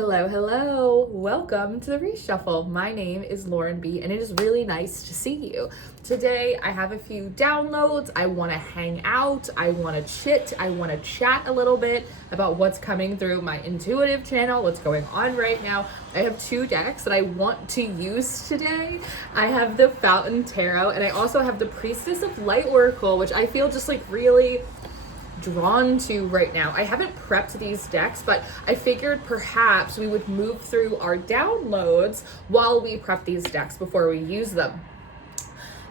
Hello, hello. Welcome to the Reshuffle. My name is Lauren B, and it is really nice to see you. Today, I have a few downloads. I want to hang out. I want to chit. I want to chat a little bit about what's coming through my intuitive channel, what's going on right now. I have two decks that I want to use today. I have the Fountain Tarot, and I also have the Priestess of Light Oracle, which I feel just like really drawn to right now. I haven't prepped these decks, but I figured perhaps we would move through our downloads while we prep these decks before we use them.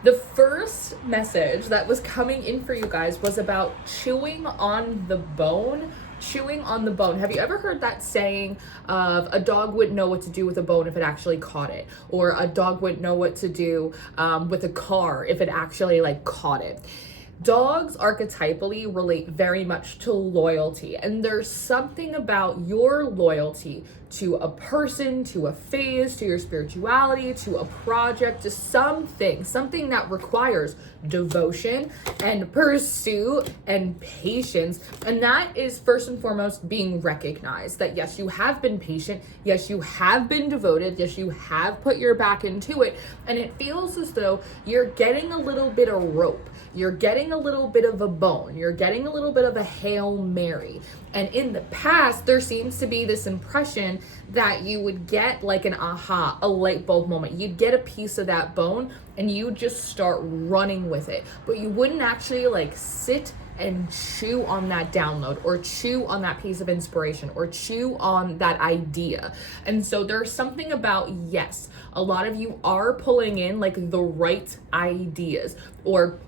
The first message that was coming in for you guys was about chewing on the bone. Chewing on the bone. Have you ever heard that saying of a dog wouldn't know what to do with a bone if it actually caught it? Or a dog wouldn't know what to do with a car if it actually caught it? Dogs archetypally relate very much to loyalty, and there's something about your loyalty to a person, to a phase, to your spirituality, to a project, to something that requires devotion and pursuit and patience. And that is first and foremost being recognized that yes, you have been patient, yes, you have been devoted, yes, you have put your back into it, and it feels as though you're getting a little bit of rope. You're getting a little bit of a bone. You're getting a little bit of a Hail Mary. And in the past, there seems to be this impression that you would get like an aha, a light bulb moment. You'd get a piece of that bone and you just start running with it. But you wouldn't actually sit and chew on that download or chew on that piece of inspiration or chew on that idea. And so there's something about, yes, a lot of you are pulling in the right ideas, or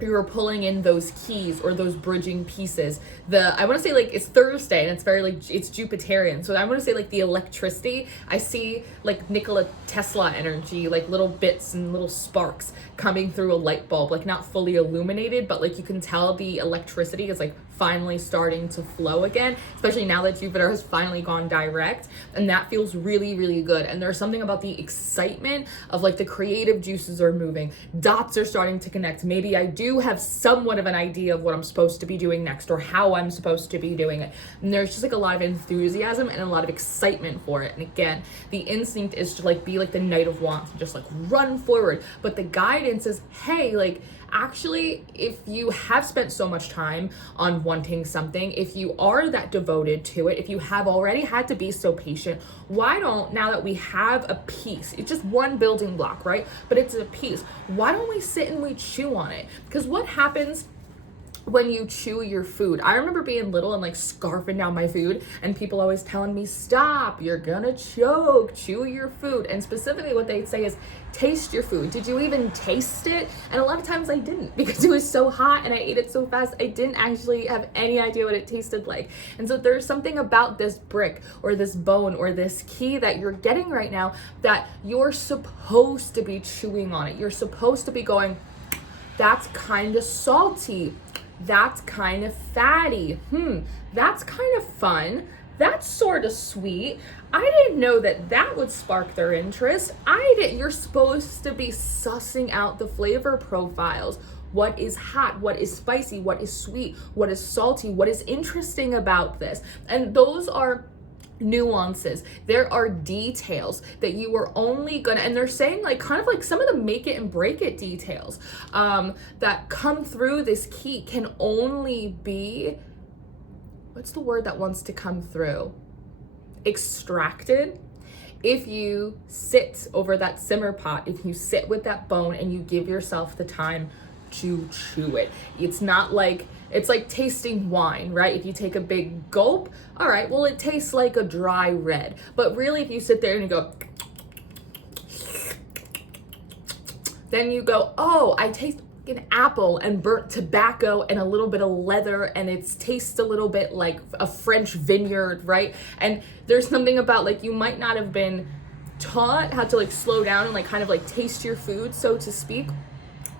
you're pulling in those keys or those bridging pieces. I want to say it's Thursday and it's very it's Jupiterian. So I want to say the electricity. I see Nikola Tesla energy, little bits and little sparks coming through a light bulb, not fully illuminated, but you can tell the electricity is finally starting to flow again, especially now that Jupiter has finally gone direct, and that feels really, really good. And there's something about the excitement of the creative juices are moving, dots are starting to connect. Maybe I do have somewhat of an idea of what I'm supposed to be doing next or how I'm supposed to be doing it. And there's just a lot of enthusiasm and a lot of excitement for it. And again, the instinct is to be the Knight of Wands and just run forward. But the guidance is, hey, actually, if you have spent so much time on wanting something, if you are that devoted to it, if you have already had to be so patient, why don't, now that we have a piece, it's just one building block, right? But it's a piece. Why don't we sit and we chew on it? Because what happens when you chew your food? I remember being little and scarfing down my food and people always telling me, stop, you're gonna choke, chew your food. And specifically what they'd say is, taste your food. Did you even taste it? And a lot of times I didn't, because it was so hot and I ate it so fast, I didn't actually have any idea what it tasted like. And so there's something about this brick or this bone or this key that you're getting right now that you're supposed to be chewing on it. You're supposed to be going, that's kind of salty. That's kind of fatty. That's kind of fun. That's sort of sweet. I didn't know that would spark their interest. You're supposed to be sussing out the flavor profiles. What is hot? What is spicy? What is sweet? What is salty? What is interesting about this? And those are nuances. There are details that you are only gonna, and they're saying some of the make it and break it details that come through this key can only be, what's the word that wants to come through? Extracted. If you sit over that simmer pot, if you sit with that bone and you give yourself the time to chew it. It's not it's like tasting wine, right? If you take a big gulp, all right, well, it tastes like a dry red. But really, if you sit there and you go, then you go, oh, I taste an apple and burnt tobacco and a little bit of leather, and it tastes a little bit like a French vineyard, right? And there's something about you might not have been taught how to slow down and taste your food, so to speak.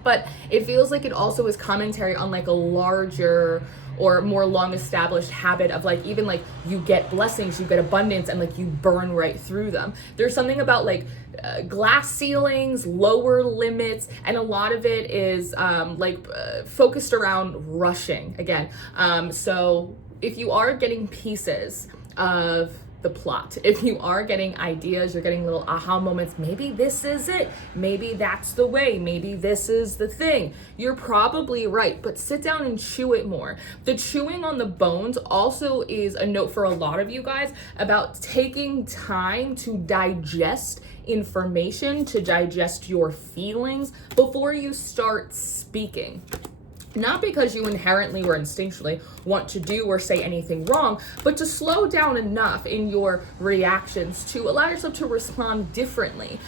But it feels it also is commentary on a larger or more long established habit of even you get blessings, you get abundance, and you burn right through them. There's something about glass ceilings, lower limits, and a lot of it is focused around rushing again. So if you are getting pieces of the plot. If you are getting ideas, you're getting little aha moments, maybe this is it, maybe that's the way, maybe this is the thing, you're probably right, but sit down and chew it more. The chewing on the bones also is a note for a lot of you guys about taking time to digest information, to digest your feelings before you start speaking. Not because you inherently or instinctually want to do or say anything wrong, but to slow down enough in your reactions to allow yourself to respond differently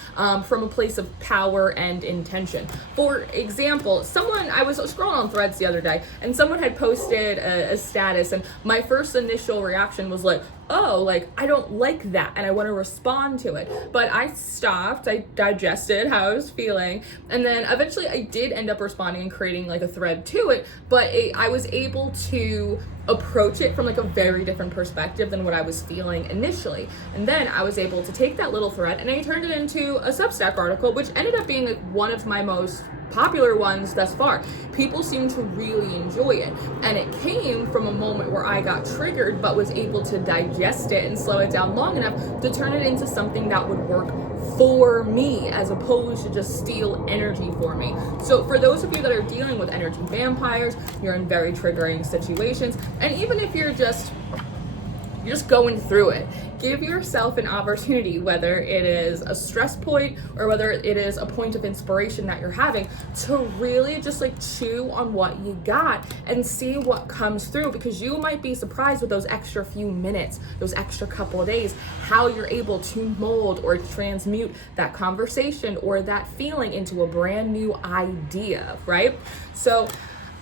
from a place of power and intention. For example, I was scrolling on Threads the other day, and someone had posted a status, and my first initial reaction was like, oh, like, I don't like that, and I want to respond to it. But I stopped, I digested how I was feeling, and then eventually I did end up responding and creating like a thread to it, but I was able to approach it from like a very different perspective than what I was feeling initially. And then I was able to take that little thread and I turned it into a Substack article, which ended up being like one of my most popular ones thus far. People seem to really enjoy it, and it came from a moment where I got triggered but was able to digest it and slow it down long enough to turn it into something that would work for me as opposed to just steal energy for me. So for those of you that are dealing with energy vampires, you're in very triggering situations, and even if you're just going through it, give yourself an opportunity, whether it is a stress point or whether it is a point of inspiration that you're having, to really just like chew on what you got and see what comes through, because you might be surprised with those extra few minutes, those extra couple of days, how you're able to mold or transmute that conversation or that feeling into a brand new idea, right? So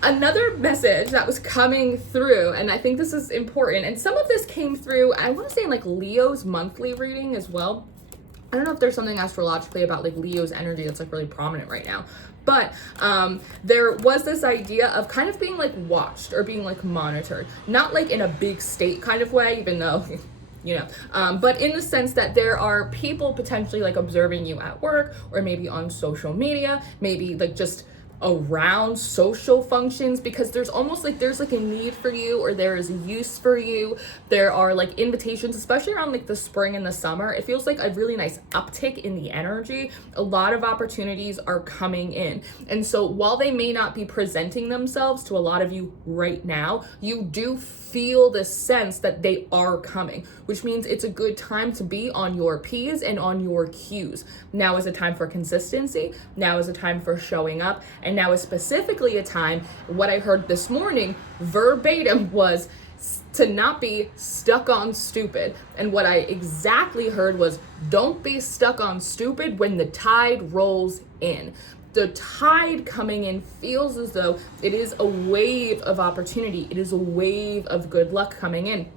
another message that was coming through, and I think this is important, and some of this came through, I want to say in like Leo's monthly reading as well. I don't know if there's something astrologically about like Leo's energy that's like really prominent right now, but there was this idea of kind of being like watched or being like monitored, not like in a big state kind of way, even though you know, but in the sense that there are people potentially like observing you at work or maybe on social media, maybe like just around social functions, because there's almost like there's like a need for you, or there is a use for you. There are like invitations, especially around like the spring and the summer. It feels like a really nice uptick in the energy. A lot of opportunities are coming in, and so while they may not be presenting themselves to a lot of you right now, you do feel the sense that they are coming, which means it's a good time to be on your P's and on your Q's. Now is a time for consistency. Now is a time for showing up. And now is specifically a time, what I heard this morning verbatim was to not be stuck on stupid. And what I exactly heard was, don't be stuck on stupid when the tide rolls in. The tide coming in feels as though it is a wave of opportunity. It is a wave of good luck coming in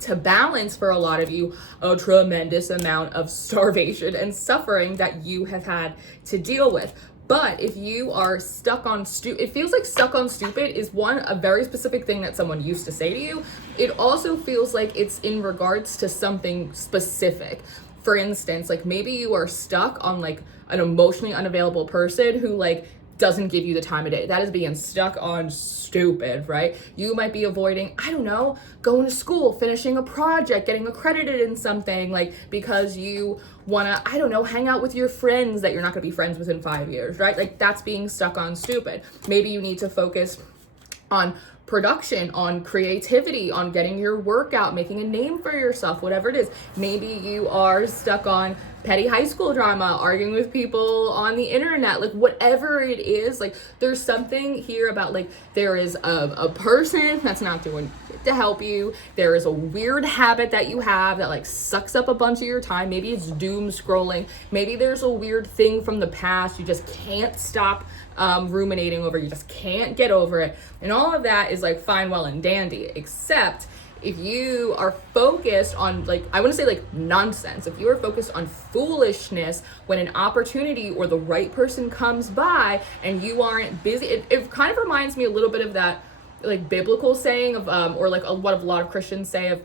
to balance for a lot of you a tremendous amount of starvation and suffering that you have had to deal with. But if you are stuck on it feels like stuck on stupid is a very specific thing that someone used to say to you. It also feels like it's in regards to something specific. For instance, like maybe you are stuck on like an emotionally unavailable person who like doesn't give you the time of day. That is being stuck on stupid, right? You might be avoiding, I don't know, going to school, finishing a project, getting accredited in something, like because you want to, I don't know, hang out with your friends that you're not going to be friends with in 5 years, right? Like that's being stuck on stupid. Maybe you need to focus on production, on creativity, on getting your work out, making a name for yourself, whatever it is. Maybe you are stuck on petty high school drama, arguing with people on the internet, like whatever it is. Like there's something here about like there is a person that's not doing shit to help you. There is a weird habit that you have that like sucks up a bunch of your time. Maybe it's doom scrolling. Maybe there's a weird thing from the past you just can't stop ruminating over. You just can't get over it. And all of that is like fine, well, and dandy, except if you are focused on like, I want to say like nonsense, if you are focused on foolishness when an opportunity or the right person comes by and you aren't busy, it kind of reminds me a little bit of that like biblical saying of, or like what a lot of Christians say of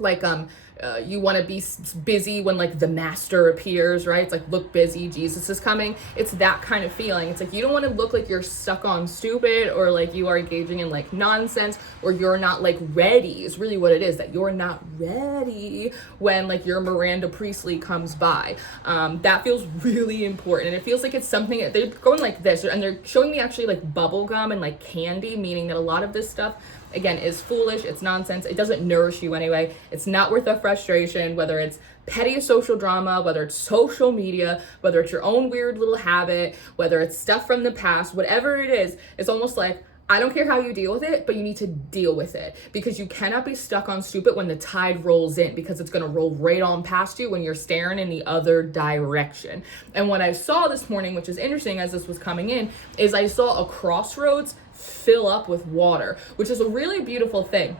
like, you want to be busy when like the master appears, right? It's like, look busy, Jesus is coming. It's that kind of feeling. It's like you don't want to look like you're stuck on stupid, or like you are engaging in like nonsense, or you're not like ready is really what it is, that you're not ready when like your Miranda Priestley comes by. That feels really important, and it feels like it's something they're going like this, and they're showing me actually like bubble gum and like candy, meaning that a lot of this stuff again is foolish, it's nonsense, it doesn't nourish you anyway, it's not worth the frustration, whether it's petty social drama, whether it's social media, whether it's your own weird little habit, whether it's stuff from the past, whatever it is. It's almost like, I don't care how you deal with it, but you need to deal with it, because you cannot be stuck on stupid when the tide rolls in, because it's going to roll right on past you when you're staring in the other direction. And what I saw this morning, which is interesting as this was coming in, is I saw a Crossroads fill up with water, which is a really beautiful thing.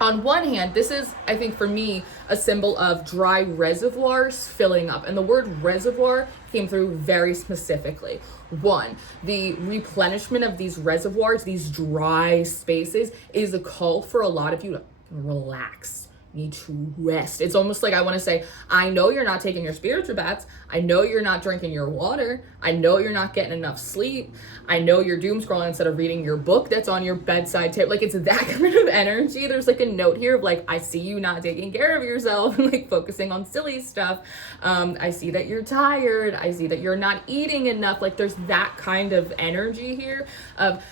On one hand, this is, I think for me, a symbol of dry reservoirs filling up. And the word reservoir came through very specifically. One, the replenishment of these reservoirs, these dry spaces, is a call for a lot of you to relax. Need to rest. It's almost like I want to say, I know you're not taking your spiritual baths. I know you're not drinking your water. I know you're not getting enough sleep. I know you're doom scrolling instead of reading your book that's on your bedside table. Like, it's that kind of energy. There's like a note here of like, I see you not taking care of yourself and like focusing on silly stuff. I see that you're tired. I see that you're not eating enough. Like, there's that kind of energy here of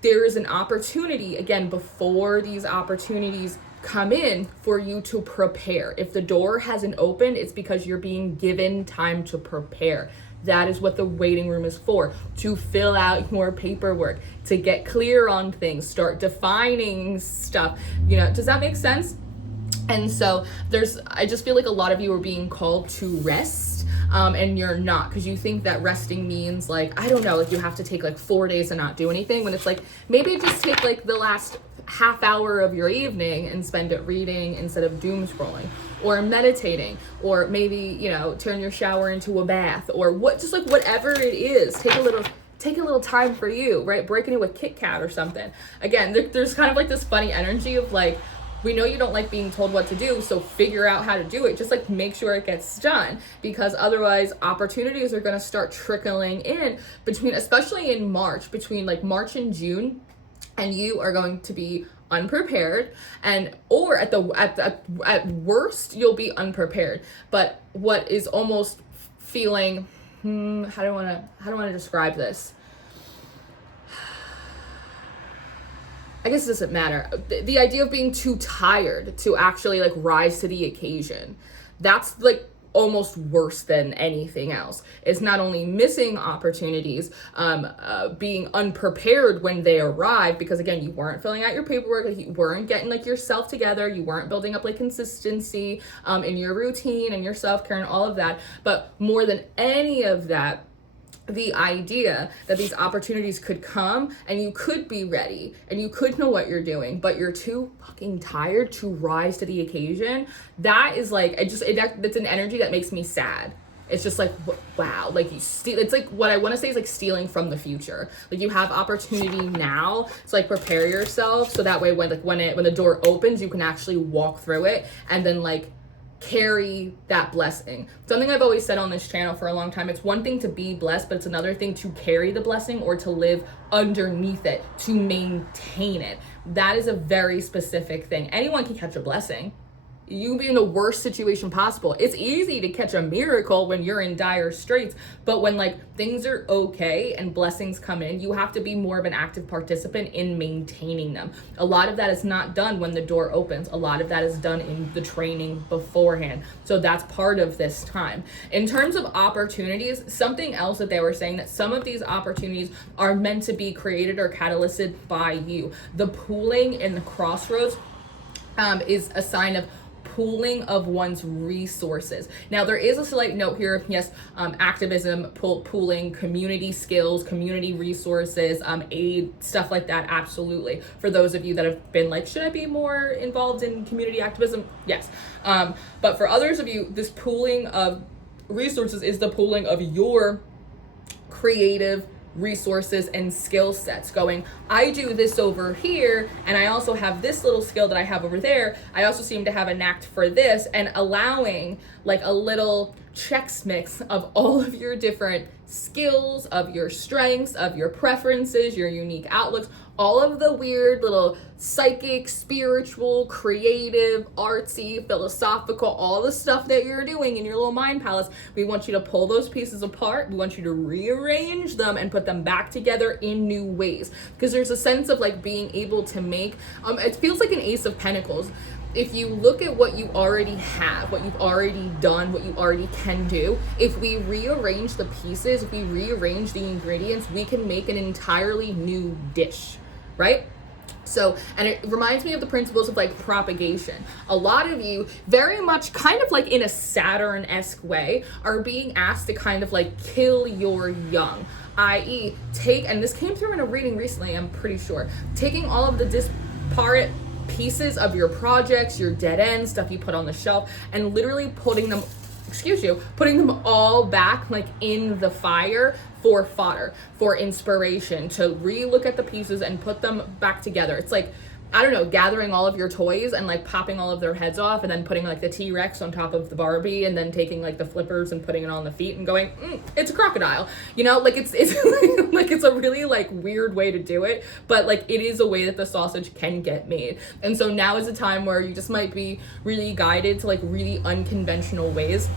there is an opportunity, again, before these opportunities come in, for you to prepare. If the door hasn't opened, it's because you're being given time to prepare. That is what the waiting room is for, to fill out your paperwork, to get clear on things, start defining stuff. You know, does that make sense? And so I just feel like a lot of you are being called to rest, and you're not, because you think that resting means like, I don't know, like you have to take like 4 days and not do anything, when it's like, maybe just take like the last half hour of your evening and spend it reading instead of doom scrolling, or meditating, or maybe, you know, turn your shower into a bath, or what, just like whatever it is, take a little time for you, right? Breaking it with Kit Kat or something. Again, there's kind of like this funny energy of like, we know you don't like being told what to do, so figure out how to do it. Just like make sure it gets done, because otherwise opportunities are going to start trickling in between, especially in March, between like March and June, and you are going to be unprepared, and or at worst you'll be unprepared. But what is almost feeling, how do I want to describe this? I guess it doesn't matter. The idea of being too tired to actually like rise to the occasion, that's like almost worse than anything else. It's not only missing opportunities, being unprepared when they arrive, because again, you weren't filling out your paperwork, like you weren't getting like yourself together, you weren't building up like consistency in your routine and your self-care and all of that. But more than any of that, the idea that these opportunities could come and you could be ready and you could know what you're doing, but you're too fucking tired to rise to the occasion. That is like, that's an energy that makes me sad. It's just like, wow, like it's like what I want to say is like stealing from the future. Like you have opportunity now, so like prepare yourself so that way when the door opens, you can actually walk through it and then like carry that blessing. Something I've always said on this channel for a long time, it's one thing to be blessed, but it's another thing to carry the blessing or to live underneath it, to maintain it. That is a very specific thing. Anyone can catch a blessing. You can be in the worst situation possible. It's easy to catch a miracle when you're in dire straits, but when like things are okay and blessings come in, you have to be more of an active participant in maintaining them. A lot of that is not done when the door opens. A lot of that is done in the training beforehand. So that's part of this time. In terms of opportunities, something else that they were saying, that some of these opportunities are meant to be created or catalyzed by you. The pooling in the Crossroads is a sign of pooling of one's resources. Now there is a slight note here, yes, activism, pooling, community skills, community resources, aid, stuff like that, absolutely. For those of you that have been like, should I be more involved in community activism? Yes. But for others of you, this pooling of resources is the pooling of your creative resources and skill sets, going, I do this over here, and I also have this little skill that I have over there. I also seem to have a knack for this, and allowing like a little Chex Mix of all of your different skills, of your strengths, of your preferences, your unique outlooks, all of the weird little psychic, spiritual, creative, artsy, philosophical, all the stuff that you're doing in your little mind palace. We want you to pull those pieces apart. We want you to rearrange them and put them back together in new ways. Because there's a sense of like being able to make, it feels like an Ace of Pentacles. If you look at what you already have, what you've already done, what you already can do, if we rearrange the pieces, if we rearrange the ingredients, we can make an entirely new dish, right? So, and it reminds me of the principles of like propagation. A lot of you, very much kind of like in a Saturn-esque way, are being asked to kind of like kill your young, i.e. take, and this came through in a reading recently, I'm pretty sure, taking all of the disparate pieces of your projects, your dead ends, stuff you put on the shelf, and literally putting them all back like in the fire for fodder, for inspiration, to re-look at the pieces and put them back together. It's like, I don't know, gathering all of your toys and like popping all of their heads off and then putting like the T-Rex on top of the Barbie and then taking like the flippers and putting it on the feet and going, it's a crocodile. You know, like it's like it's a really like weird way to do it, but like it is a way that the sausage can get made. And so now is a time where you just might be really guided to like really unconventional ways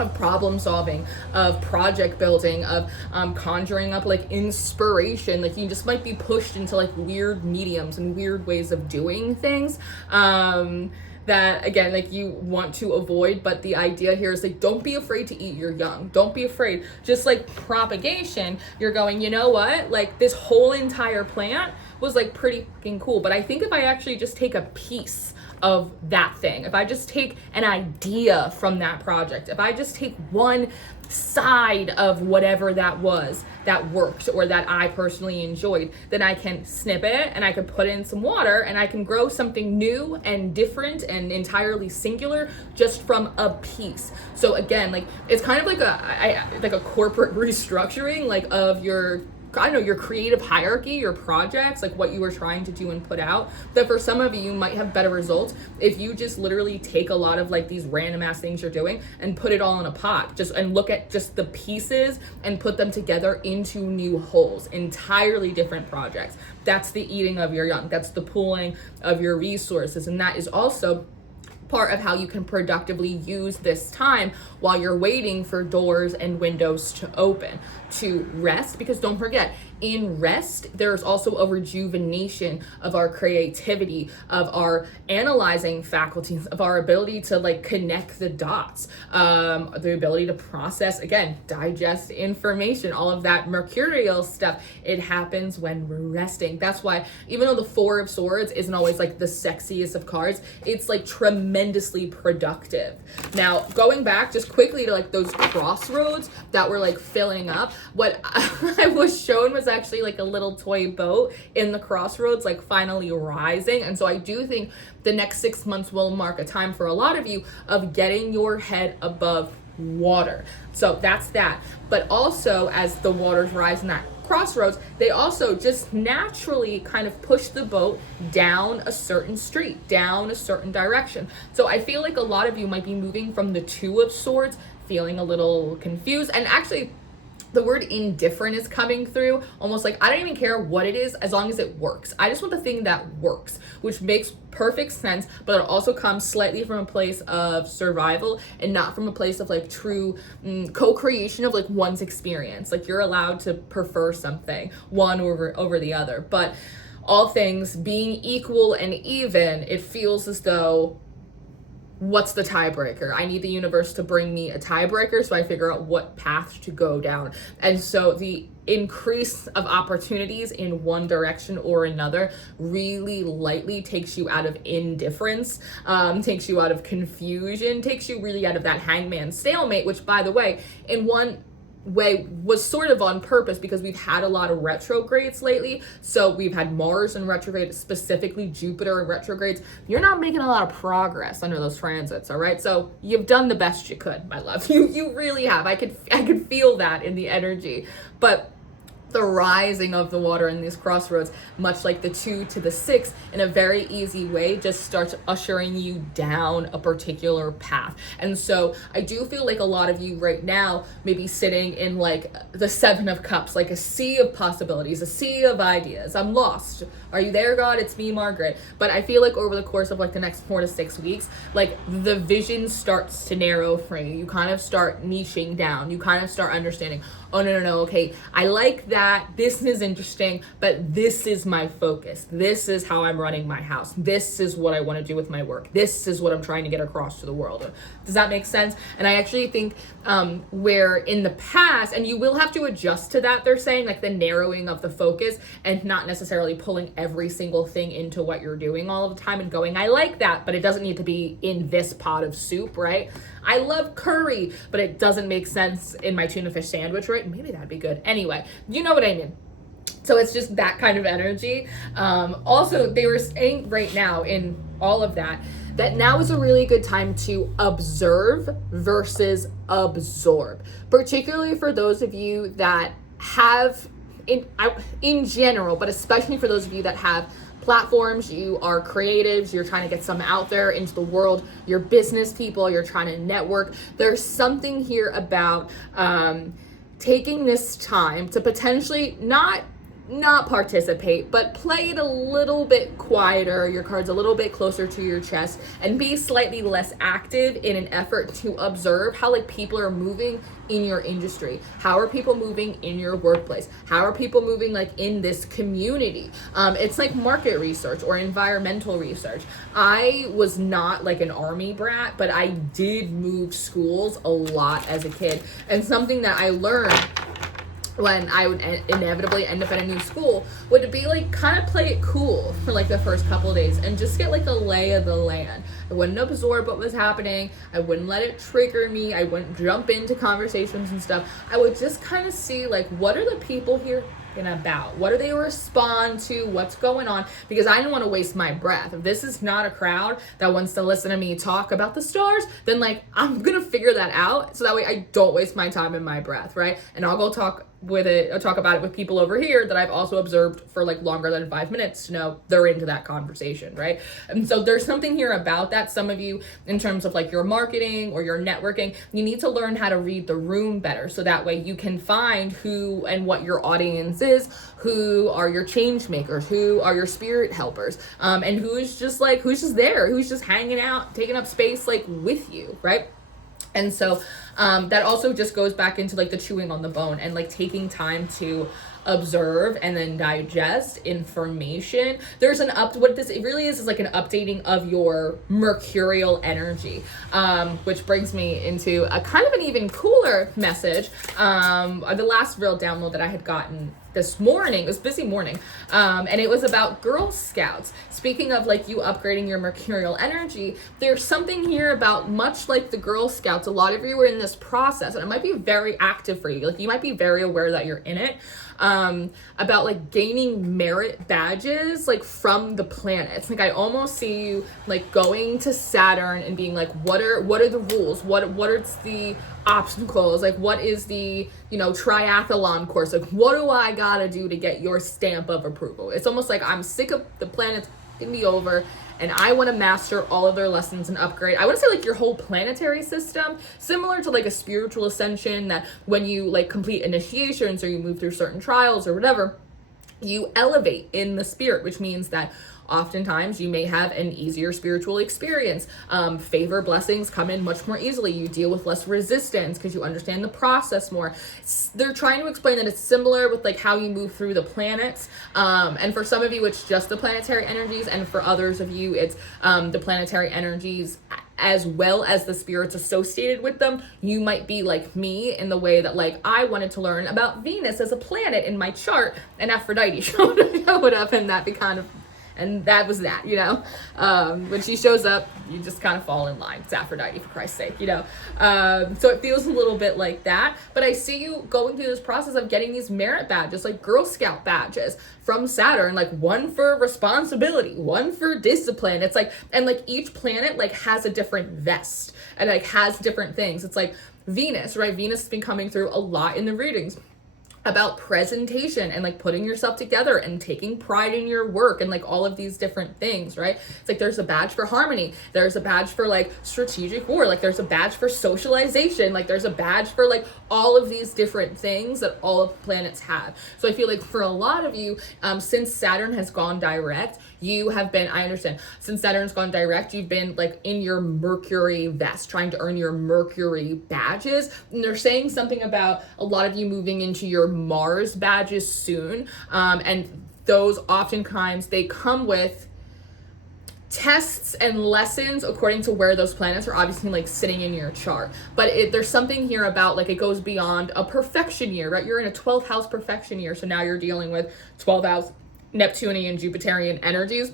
of problem solving, of project building, of conjuring up like inspiration. Like you just might be pushed into like weird mediums and weird ways of doing things that again, like you want to avoid. But the idea here is like, don't be afraid to eat your young. Don't be afraid. Just like propagation, you're going, you know what? Like this whole entire plant was like pretty fucking cool. But I think if I actually just take a piece of that thing, if I just take an idea from that project, if I just take one side of whatever that was that worked or that I personally enjoyed, then I can snip it and I can put in some water and I can grow something new and different and entirely singular just from a piece. So again, like it's kind of like a corporate restructuring, like of your, I don't know, your creative hierarchy, your projects, like what you were trying to do and put out, that for some of you might have better results if you just literally take a lot of like these random ass things you're doing and put it all in a pot, just and look at just the pieces and put them together into new wholes, entirely different projects. That's the eating of your young. That's the pooling of your resources. And that is also part of how you can productively use this time while you're waiting for doors and windows to open, to rest. Because don't forget, in rest, there's also a rejuvenation of our creativity, of our analyzing faculties, of our ability to like connect the dots, the ability to process, again, digest information, all of that mercurial stuff. It happens when we're resting. That's why even though the Four of Swords isn't always like the sexiest of cards, it's like tremendously productive. Now, going back just quickly to like those crossroads that were like filling up, what I was shown was actually like a little toy boat in the crossroads, like finally rising. And so I do think the next 6 months will mark a time for a lot of you of getting your head above water. So that's that. But also as the waters rise in that crossroads, they also just naturally kind of push the boat down a certain street, down a certain direction. So I feel like a lot of you might be moving from the Two of Swords, feeling a little confused, and actually the word indifferent is coming through, almost like I don't even care what it is as long as it works. I just want the thing that works, which makes perfect sense, but it also comes slightly from a place of survival and not from a place of like true co-creation of like one's experience. Like you're allowed to prefer something one over the other, but all things being equal and even, it feels as though, what's the tiebreaker? I need the universe to bring me a tiebreaker so I figure out what path to go down. And so the increase of opportunities in one direction or another really lightly takes you out of indifference, takes you out of confusion, takes you really out of that hangman stalemate, which, by the way, in one way was sort of on purpose because we've had a lot of retrogrades lately. So we've had Mars in retrograde, specifically Jupiter in retrogrades. You're not making a lot of progress under those transits, all right? So you've done the best you could, my love. You really have. I could feel that in the energy. But the rising of the water in these crossroads, much like the 2 to the 6, in a very easy way, just starts ushering you down a particular path. And so I do feel like a lot of you right now may be sitting in like the 7 of Cups, like a sea of possibilities, a sea of ideas. I'm lost. Are you there, God? It's me, Margaret. But I feel like over the course of like the next 4 to 6 weeks, like the vision starts to narrow for you. You kind of start niching down. You kind of start understanding, oh, no, okay, I like that. This is interesting, but this is my focus. This is how I'm running my house. This is what I want to do with my work. This is what I'm trying to get across to the world. Does that make sense? And I actually think where in the past, and you will have to adjust to that, they're saying, like the narrowing of the focus and not necessarily pulling every single thing into what you're doing all the time and going, I like that, but it doesn't need to be in this pot of soup, right? I love curry, but it doesn't make sense in my tuna fish sandwich, right? Maybe that'd be good. Anyway, you know what I mean. So it's just that kind of energy. Also, they were saying right now in all of that now is a really good time to observe versus absorb, particularly for those of you that have, in general, but especially for those of you that have platforms, you are creatives, you're trying to get some out there into the world, you're business people, you're trying to network. There's something here about taking this time to potentially not participate, but play it a little bit quieter, your cards a little bit closer to your chest, and be slightly less active in an effort to observe how like people are moving in your industry. How are people moving in your workplace? How are people moving like in this community? It's like market research or environmental research. I was not like an army brat, but I did move schools a lot as a kid. And something that I learned when I would inevitably end up at a new school would be like kind of play it cool for like the first couple of days and just get like a lay of the land. I wouldn't absorb what was happening. I wouldn't let it trigger me. I wouldn't jump into conversations and stuff. I would just kind of see like, what are the people here about? What do they respond to? What's going on? Because I didn't want to waste my breath. If this is not a crowd that wants to listen to me talk about the stars, then like I'm gonna figure that out so that way I don't waste my time and my breath, right? And I'll go talk about it with people over here that I've also observed for like longer than 5 minutes to know they're into that conversation, right? And so there's something here about that. Some of you, in terms of like your marketing or your networking, you need to learn how to read the room better so that way you can find who and what your audience is, who are your change makers, who are your spirit helpers, and who's just there, who's just hanging out, taking up space like with you, right? And so that also just goes back into like the chewing on the bone and like taking time to observe and then digest information. There's what this really is like an updating of your mercurial energy, which brings me into a kind of an even cooler message. The last real download that I had gotten this morning, it was a busy morning, and it was about Girl Scouts. Speaking of like you upgrading your mercurial energy, there's something here about, much like the Girl Scouts, a lot of you are in this process, and it might be very active for you. Like you might be very aware that you're in it, about like gaining merit badges like from the planets. Like I almost see you like going to Saturn and being like, what are the rules? What are the obstacles? Like what is the, triathlon course? Like what do I gotta do to get your stamp of approval? It's almost like I'm sick of the planets getting me over and I want to master all of their lessons and upgrade. I want to say like your whole planetary system, similar to like a spiritual ascension, that when you like complete initiations or you move through certain trials or whatever, you elevate in the spirit, which means that oftentimes you may have an easier spiritual experience. Favor, blessings come in much more easily. You deal with less resistance because you understand the process more. They're trying to explain that it's similar with like how you move through the planets. And for some of you, it's just the planetary energies. And for others of you, it's the planetary energies as well as the spirits associated with them. You might be like me in the way that like I wanted to learn about Venus as a planet in my chart, and Aphrodite showed up, and that be kind of, and that was that, when she shows up, you just kind of fall in line. It's Aphrodite, for Christ's sake, so it feels a little bit like that. But I see you going through this process of getting these merit badges, like Girl Scout badges from Saturn, like one for responsibility, one for discipline. It's like, and like each planet like has a different vest and like has different things. It's like Venus, right? Venus has been coming through a lot in the readings. about presentation and like putting yourself together and taking pride in your work and like all of these different things, right? It's like there's a badge for harmony, there's a badge for like strategic war, like there's a badge for socialization, like there's a badge for like all of these different things that all of the planets have. So I feel like for a lot of you, since Saturn has gone direct, you have been, I understand, since Saturn's gone direct, you've been like in your Mercury vest, trying to earn your Mercury badges. And they're saying something about a lot of you moving into your Mars badges soon. And those oftentimes, they come with tests and lessons according to where those planets are obviously like sitting in your chart. But there's something here about like it goes beyond a perfection year, right? You're in a 12th house perfection year. So now you're dealing with 12th house Neptunian, Jupiterian energies.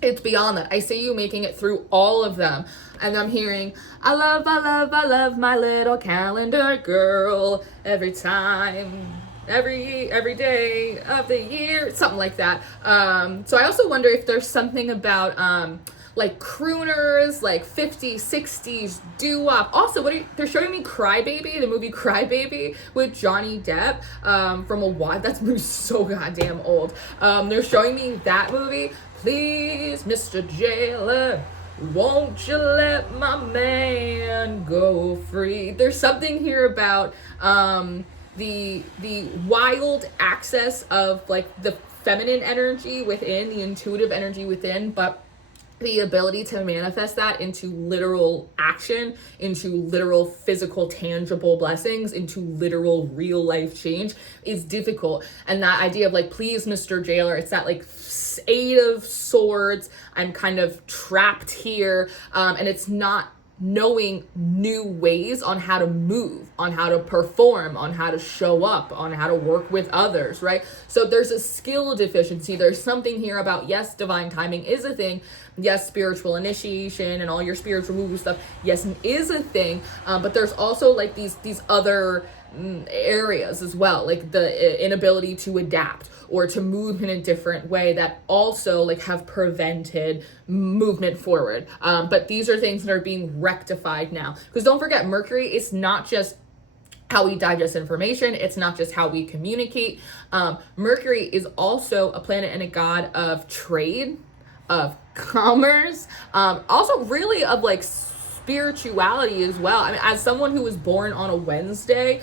It's beyond that. I see you making it through all of them. And I'm hearing, I love my little calendar girl every time, every day of the year, something like that. So I also wonder if there's something about like crooners, like 50s, 60s, doo-wop. Also, they're showing me Crybaby, the movie Crybaby with Johnny Depp from a while. That movie's so goddamn old. They're showing me that movie. Please, Mr. Jailer, won't you let my man go free? There's something here about the wild access of like the feminine energy within, the intuitive energy within, but the ability to manifest that into literal action, into literal physical tangible blessings, into literal real life change is difficult. And that idea of like, please, Mr. Jailer, it's that like 8 of Swords, I'm kind of trapped here, and it's not knowing new ways on how to move, on how to perform, on how to show up, on how to work with others, right? So there's a skill deficiency. There's something here about, yes, divine timing is a thing. Yes, spiritual initiation and all your spiritual woo stuff, yes, is a thing. But there's also like these other areas as well, like the inability to adapt or to move in a different way that also like have prevented movement forward. But these are things that are being rectified now. Because don't forget, Mercury is not just how we digest information. It's not just how we communicate. Mercury is also a planet and a god of trade, of commerce, also really of like spirituality as well. I mean, as someone who was born on a Wednesday,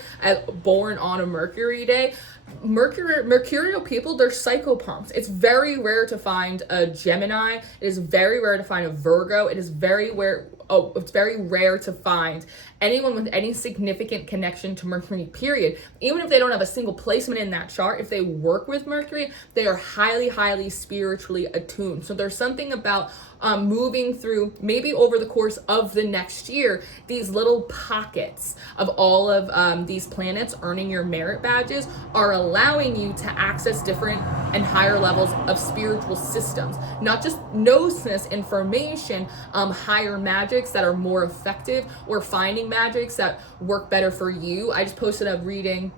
born on a Mercury day, Mercurial people, they're psychopomps. It's very rare to find a Gemini. It is very rare to find a Virgo. It is very rare. It's very rare to find anyone with any significant connection to Mercury, period. Even if they don't have a single placement in that chart, if they work with Mercury, they are highly, highly spiritually attuned. So there's something about moving through, maybe over the course of the next year, these little pockets of all of these planets earning your merit badges are allowing you to access different and higher levels of spiritual systems. Not just gnosis information, higher magics that are more effective, or finding magics that work better for you. I just posted a reading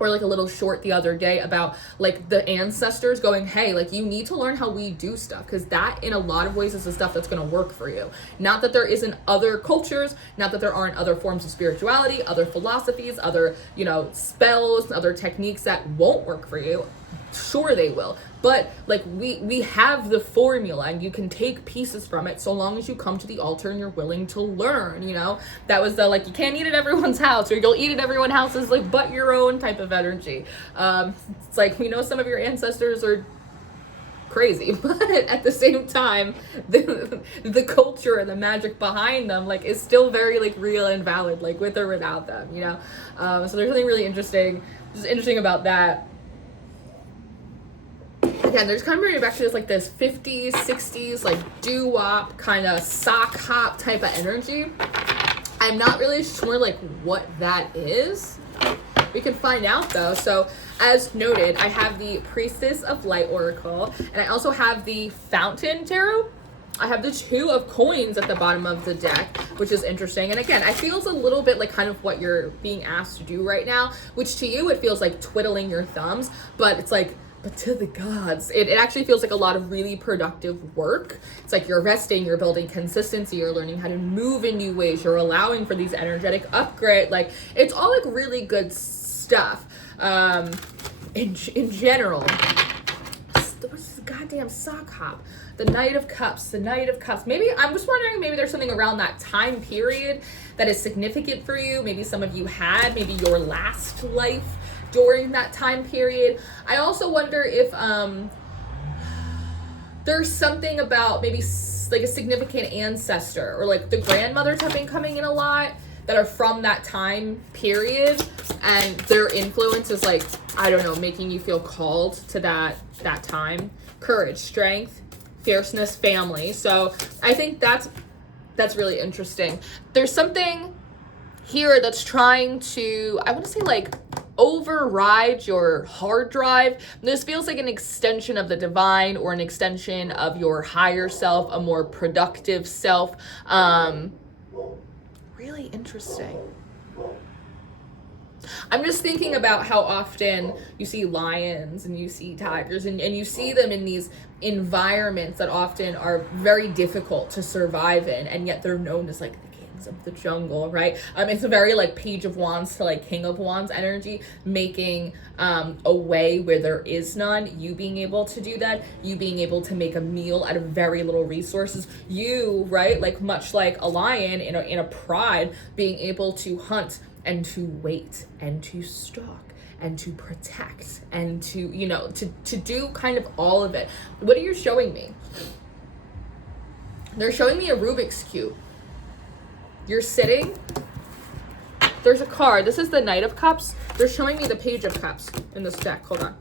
or like a little short the other day about like the ancestors going, hey, like you need to learn how we do stuff, because that in a lot of ways is the stuff that's going to work for you. Not that there isn't other cultures, not that there aren't other forms of spirituality, other philosophies, other, spells, other techniques that won't work for you. Sure they will, but like we have the formula and you can take pieces from it so long as you come to the altar and you're willing to learn. That was the like, you can't eat at everyone's house, or you'll eat at everyone's house is like but your own type of energy. It's like, we know some of your ancestors are crazy, but at the same time the culture and the magic behind them like is still very like real and valid, like with or without them. So there's something really interesting about that. Again, there's kind of bringing back to this like this 50s, 60s, like doo-wop kind of sock hop type of energy. I'm not really sure like what that is. We can find out though. So as noted, I have the Priestess of Light Oracle, and I also have the Fountain Tarot. I have the 2 of coins at the bottom of the deck, which is interesting. And again, I feel it's a little bit like kind of what you're being asked to do right now, which to you, it feels like twiddling your thumbs, but it's like, but to the gods, it actually feels like a lot of really productive work. It's like you're resting, you're building consistency, you're learning how to move in new ways, you're allowing for these energetic upgrade. Like it's all like really good stuff. stuff. In general, what's this goddamn sock hop? The Knight of Cups, Maybe, I'm just wondering, maybe there's something around that time period that is significant for you. Maybe some of you had, maybe your last life during that time period. I also wonder if there's something about maybe like a significant ancestor, or like the grandmothers have been coming in a lot that are from that time period, and their influence is like, I don't know, making you feel called to that time. Courage, strength, fierceness, family. So I think that's really interesting. There's something here that's trying to, I want to say, like, override your hard drive. This feels like an extension of the divine, or an extension of your higher self, a more productive self. Really interesting. I'm just thinking about how often you see lions and you see tigers, and you see them in these environments that often are very difficult to survive in, and yet they're known as like the kings of the jungle, right? It's a very like Page of Wands to like King of Wands energy, making a way where there is none, you being able to do that, you being able to make a meal out of very little resources, you, right, like much like a lion in a pride, being able to hunt and to wait and to stalk and to protect and to, you know, to do kind of all of it. What are you showing me? They're showing me a Rubik's Cube. You're sitting, there's a card. This is the Knight of Cups. They're showing me the Page of Cups in this deck. Hold on.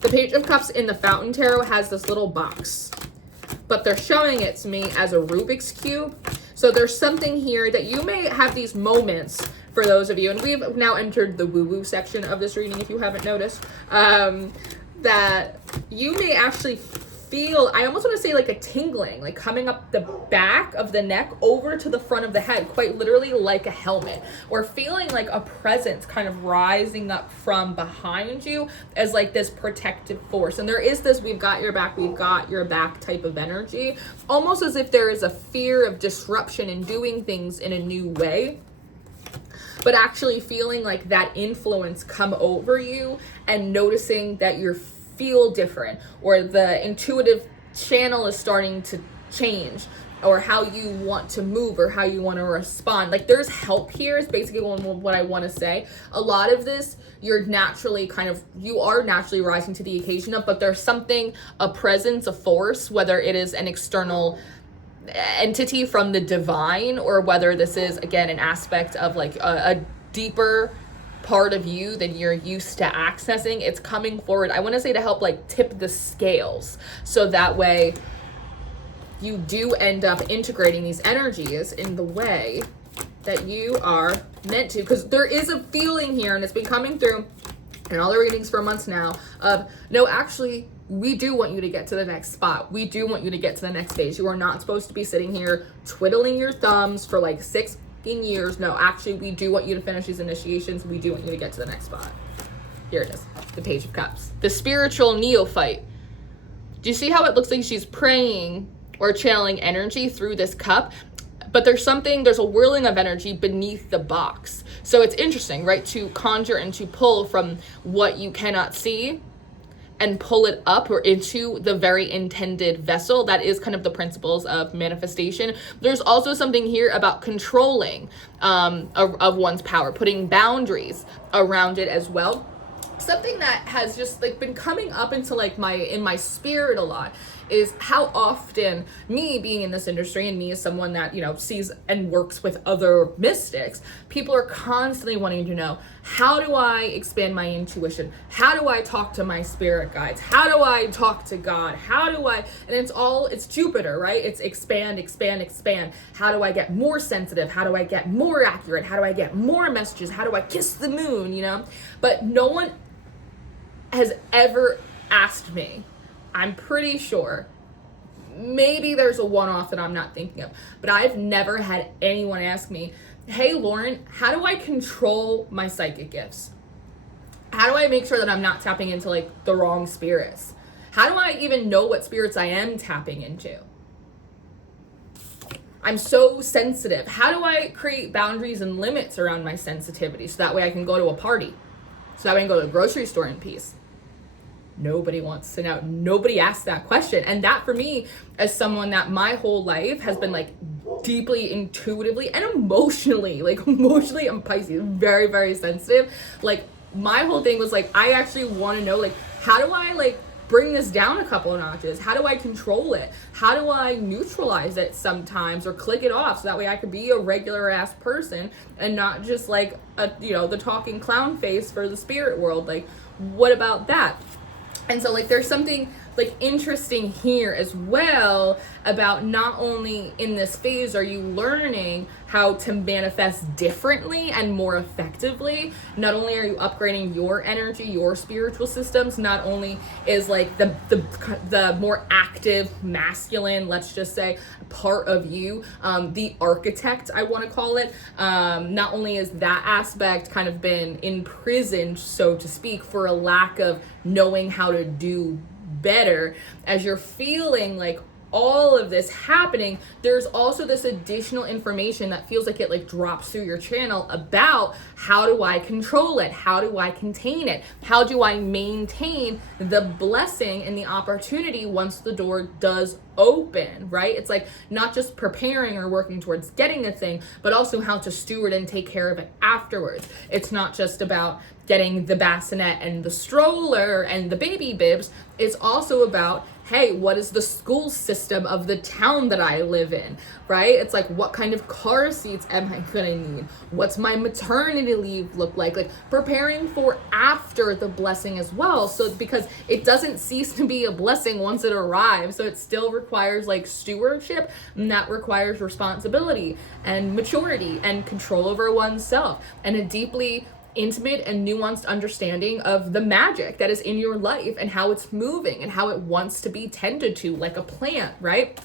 The Page of Cups in the Fountain Tarot has this little box, but they're showing it to me as a Rubik's Cube. So there's something here that you may have these moments, for those of you, and we've now entered the woo-woo section of this reading if you haven't noticed, that you may actually feel, I almost want to say like a tingling, like coming up the back of the neck over to the front of the head, quite literally like a helmet, or feeling like a presence kind of rising up from behind you as like this protective force. And there is this we've got your back type of energy, almost as if there is a fear of disruption and doing things in a new way, but actually feeling like that influence come over you and noticing that you feel different, or the intuitive channel is starting to change, or how you want to move, or how you want to respond. Like there's help here is basically what I want to say. A lot of this you are naturally rising to the occasion of, but there's something, a presence, a force, whether it is an external entity from the divine, or whether this is again an aspect of like a deeper part of you than you're used to accessing. It's coming forward, I want to say, to help like tip the scales, so that way you do end up integrating these energies in the way that you are meant to, because there is a feeling here, and it's been coming through in all the readings for months now, of no, actually we do want you to get to the next spot. We do want you to get to the next phase. You are not supposed to be sitting here twiddling your thumbs for like 6 years. No, actually, we do want you to finish these initiations. We do want you to get to the next spot. Here it is, the Page of Cups. The spiritual neophyte. Do you see how it looks like she's praying or channeling energy through this cup? But there's a whirling of energy beneath the box. So it's interesting, right? To conjure and to pull from what you cannot see and pull it up or into the very intended vessel. That is kind of the principles of manifestation. There's also something here about controlling of one's power, putting boundaries around it as well. Something that has just like been coming up into like in my spirit a lot is how often, me being in this industry and me as someone that, you know, sees and works with other mystics, people are constantly wanting to know, how do I expand my intuition? How do I talk to my spirit guides? How do I talk to God? And it's Jupiter, right? It's expand. How do I get more sensitive? How do I get more accurate? How do I get more messages? How do I kiss the moon, you know? But no one has ever asked me, I'm pretty sure, maybe there's a one-off that I'm not thinking of, but I've never had anyone ask me, hey Lauren, how do I control my psychic gifts? How do I make sure that I'm not tapping into like the wrong spirits? How do I even know what spirits I am tapping into? I'm so sensitive. How do I create boundaries and limits around my sensitivity so that way I can go to a party so that way I can go to the grocery store in peace. Nobody wants to know. Nobody asks that question. And that for me, as someone that my whole life has been like deeply intuitively and emotionally, I'm Pisces, very, very sensitive. Like my whole thing was like, I actually want to know, like, how do I like bring this down a couple of notches? How do I control it? How do I neutralize it sometimes or click it off so that way I could be a regular ass person and not just like the talking clown face for the spirit world? Like, what about that? And so like there's something like interesting here as well about not only in this phase are you learning how to manifest differently and more effectively, not only are you upgrading your energy, your spiritual systems, not only is like the more active masculine, let's just say, part of you, the architect, I want to call it, not only is that aspect kind of been imprisoned, so to speak, for a lack of knowing how to do better, as you're feeling like all of this happening, there's also this additional information that feels like it like drops through your channel about how do I control it? How do I contain it? How do I maintain the blessing and the opportunity once the door does open, right? It's like not just preparing or working towards getting a thing, but also how to steward and take care of it afterwards. It's not just about getting the bassinet and the stroller and the baby bibs. It's also about, hey, what is the school system of the town that I live in, right? It's like, what kind of car seats am I gonna need? What's my maternity leave look like? Like preparing for after the blessing as well. So because it doesn't cease to be a blessing once it arrives. So it still requires like stewardship, and that requires responsibility and maturity and control over oneself and a deeply intimate and nuanced understanding of the magic that is in your life and how it's moving and how it wants to be tended to like a plant, right?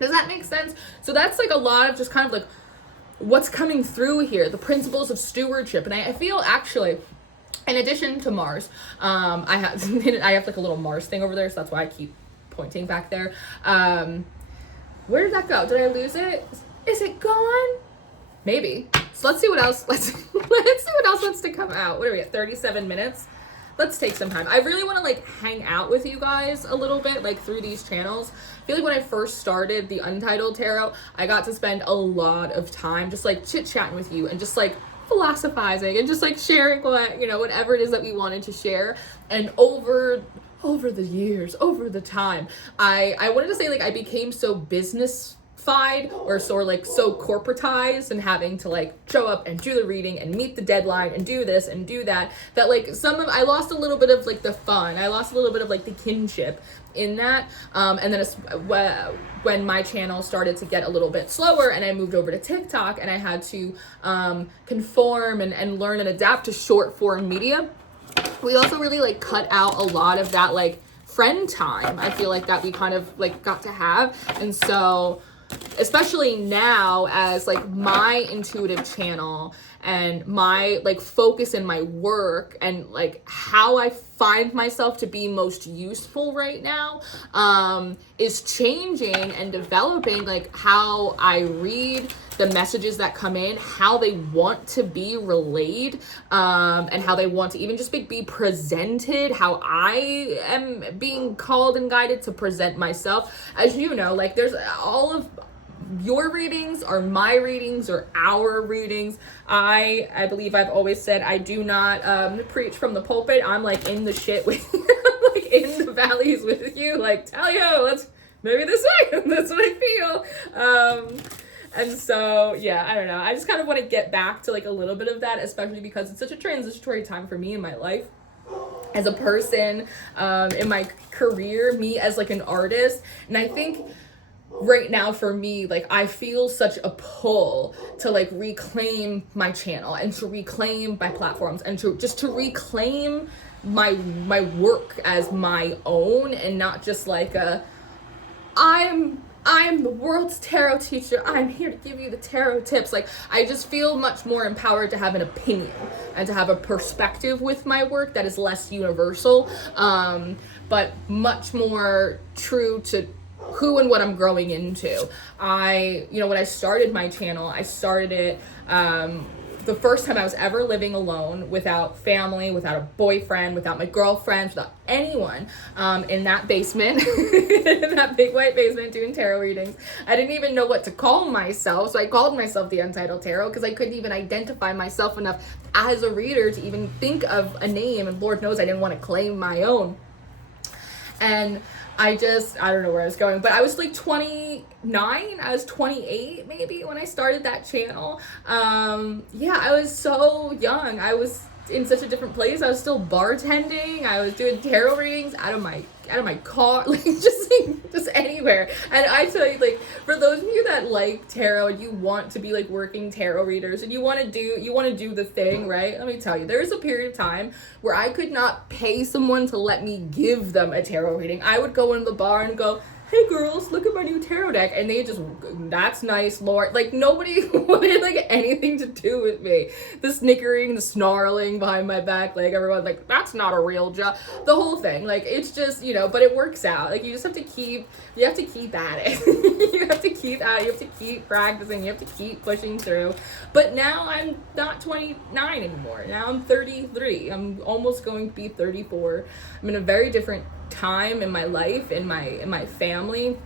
Does that make sense? So that's like a lot of just kind of like what's coming through here, the principles of stewardship. And I feel actually, in addition to Mars, I have like a little Mars thing over there, so that's why I keep pointing back there. Where did that go? Did I lose it? Is it gone? Maybe. So let's see what else. Let's see what else wants to come out. What are we at? 37 minutes. Let's take some time. I really want to like hang out with you guys a little bit, like through these channels. I feel like when I first started the Untitled Tarot, I got to spend a lot of time just like chit chatting with you and just like philosophizing and just like sharing what, whatever it is that we wanted to share. And over the years, over the time, I wanted to say like I became so business or so corporatized and having to like show up and do the reading and meet the deadline and do this and do that like I lost a little bit of like the fun. I lost a little bit of like the kinship in that. And then it's when my channel started to get a little bit slower and I moved over to TikTok and I had to conform and learn and adapt to short form media. We also really like cut out a lot of that like friend time, I feel like, that we kind of like got to have. And so especially now as like my intuitive channel and my like focus in my work and like how I find myself to be most useful right now is changing and developing, like how I read the messages that come in, how they want to be relayed, and how they want to even just be presented, how I am being called and guided to present myself. As you know, like there's all of your readings are my readings or our readings. I believe I've always said I do not preach from the pulpit. I'm like in the shit with you, like in the valleys with you, like tell you, let's maybe this way. That's what I feel. And so, yeah, I don't know. I just kind of want to get back to like a little bit of that, especially because it's such a transitory time for me in my life as a person, in my career, me as like an artist. And I think right now for me, like I feel such a pull to like reclaim my channel and to reclaim my platforms and to reclaim my work as my own, and not just like I'm the world's tarot teacher. I'm here to give you the tarot tips. Like, I just feel much more empowered to have an opinion and to have a perspective with my work that is less universal, but much more true to who and what I'm growing into. When I started my channel, I started it the first time I was ever living alone, without family, without a boyfriend, without my girlfriends, without anyone, in that basement, in that big white basement doing tarot readings. I didn't even know what to call myself, so I called myself the Untitled Tarot because I couldn't even identify myself enough as a reader to even think of a name, and Lord knows I didn't want to claim my own. And I don't know where I was going, but I was like 29, I was 28 maybe when I started that channel. Yeah, I was so young. I was in such a different place. I was still bartending. I was doing tarot readings out of my car, like just anywhere. And I tell you, like, for those of you that like tarot and you want to be like working tarot readers and you want to do the thing, right? Let me tell you, there was a period of time where I could not pay someone to let me give them a tarot reading. I would go into the bar and go, hey girls, look at my new tarot deck, and they just, that's nice, Lord. Like, nobody wanted like anything to do with me. The snickering, the snarling behind my back, like everyone's like, that's not a real job. The whole thing, like, it's just, you know, but it works out. Like, you just have to keep at it. You have to keep at it. You have to keep practicing. You have to keep pushing through. But now I'm not 29 anymore. Now I'm 33. I'm almost going to be 34. I'm in a very different time in my life, in my family.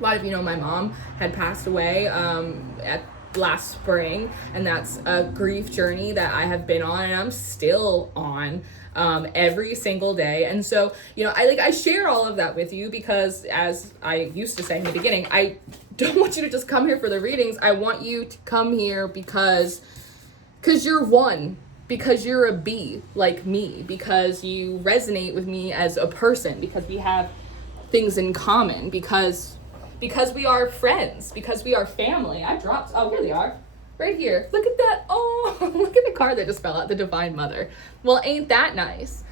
A lot of you know my mom had passed away at last spring, and that's a grief journey that I have been on and I'm still on every single day. And so, you know, I share all of that with you because, as I used to say in the beginning, I don't want you to just come here for the readings. I want you to come here because you're one, because you're a bee like me, because you resonate with me as a person, because we have things in common, because we are friends, because we are family. Oh, here they are, right here. Look at that. Oh, look at the card that just fell out, the Divine Mother. Well, ain't that nice?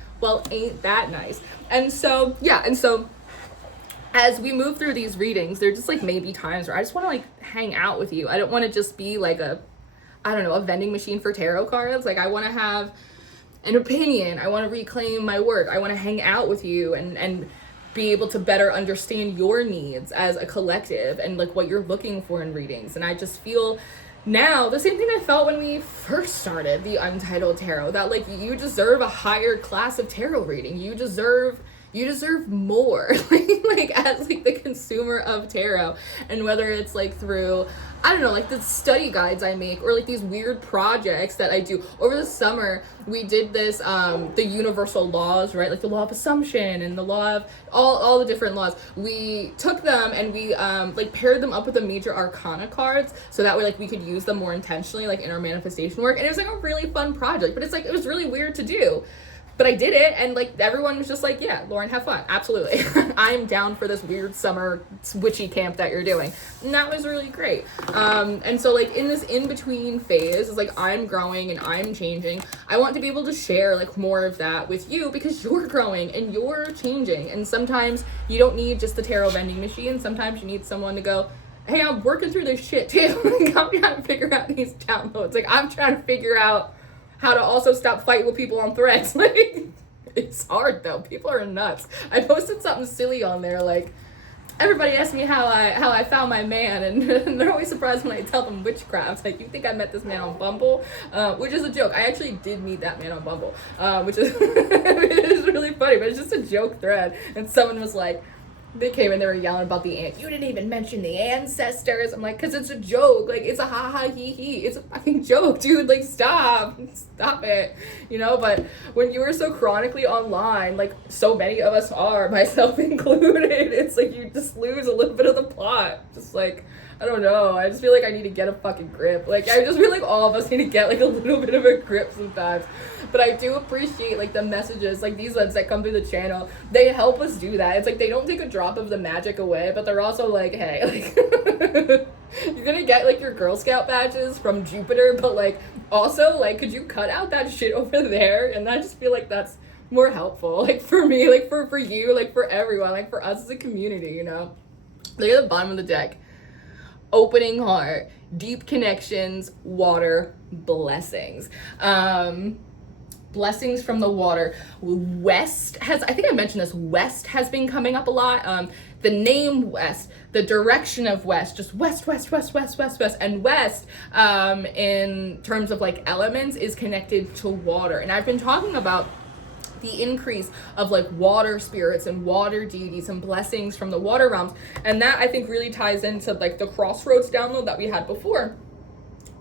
And so, yeah, and so as we move through these readings, they're just like maybe times where I just want to like hang out with you. I don't want to just be like a vending machine for tarot cards. Like, I want to have an opinion. I want to reclaim my work. I want to hang out with you and be able to better understand your needs as a collective and like what you're looking for in readings. And I just feel now the same thing I felt when we first started the Untitled Tarot, that like you deserve a higher class of tarot reading. You deserve more, like as like the consumer of tarot. And whether it's like through, I don't know, like the study guides I make, or like these weird projects that I do. Over the summer, we did this, the universal laws, right? Like the law of assumption and the law of all the different laws. We took them and we like paired them up with the major arcana cards, so that way like we could use them more intentionally, like in our manifestation work. And it was like a really fun project, but it's like, it was really weird to do. But I did it, and like everyone was just like, yeah, Lauren, have fun. Absolutely. I'm down for this weird summer witchy camp that you're doing. And that was really great. And so like in this in-between phase, it's like I'm growing and I'm changing. I want to be able to share like more of that with you because you're growing and you're changing. And sometimes you don't need just the tarot vending machine. Sometimes you need someone to go, hey, I'm working through this shit too. Like, I'm trying to figure out these downloads. Like, I'm trying to figure out how to also stop fighting with people on threads. Like, it's hard though. People are nuts. I posted something silly on there, like, everybody asks me how I found my man, and they're always surprised when I tell them witchcraft. Like, you think I met this man on Bumble? Which is a joke. I actually did meet that man on Bumble, which is it is really funny, but it's just a joke thread. And someone was like, they came and they were yelling about the you didn't even mention the ancestors. I'm like, because it's a joke. Like, it's a ha he he. It's a fucking joke, dude. Like, stop it. You know, but when you were so chronically online, like so many of us are, myself included, it's like you just lose a little bit of the plot. Just like, I don't know. I just feel like I need to get a fucking grip. Like, I just feel like all of us need to get like a little bit of a grip sometimes. But I do appreciate like the messages, like these ones that come through the channel. They help us do that. It's like they don't take a drop of the magic away, but they're also like, hey, like you're gonna get like your Girl Scout badges from Jupiter, but like also like, could you cut out that shit over there? And I just feel like that's more helpful, like for me, like for you, like for everyone, like for us as a community, you know. Look at the bottom of the deck. Opening heart, deep connections, water, blessings. Blessings from the water. West has, I think I mentioned this, West has been coming up a lot. the name west, the direction of west, just west, west, west, west, west, west, and west in terms of like elements is connected to water. And I've been talking about the increase of like water spirits and water deities and blessings from the water realms, and that I think really ties into like the Crossroads download that we had before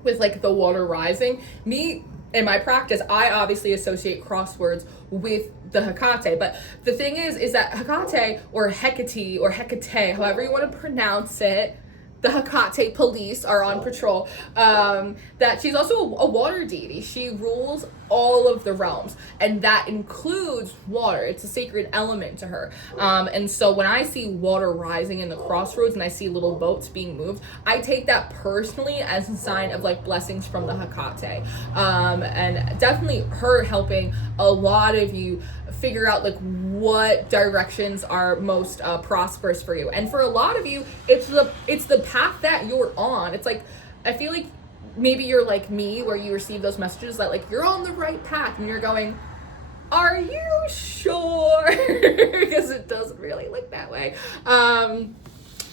with like the water rising. Me, in my practice, I obviously associate Crossroads with the Hecate, but the thing is that Hecate or Hecate or Hecate, however you want to pronounce it, the Hecate police are on patrol, that she's also a water deity. She rules all of the realms, and that includes water. It's a sacred element to her. And so when I see water rising in the Crossroads and I see little boats being moved, I take that personally as a sign of like blessings from the Hecate. And definitely her helping a lot of you figure out like what directions are most prosperous for you. And for a lot of you, it's the path that you're on. It's like, I feel like maybe you're like me, where you receive those messages that like you're on the right path, and you're going, are you sure? Because it doesn't really look that way.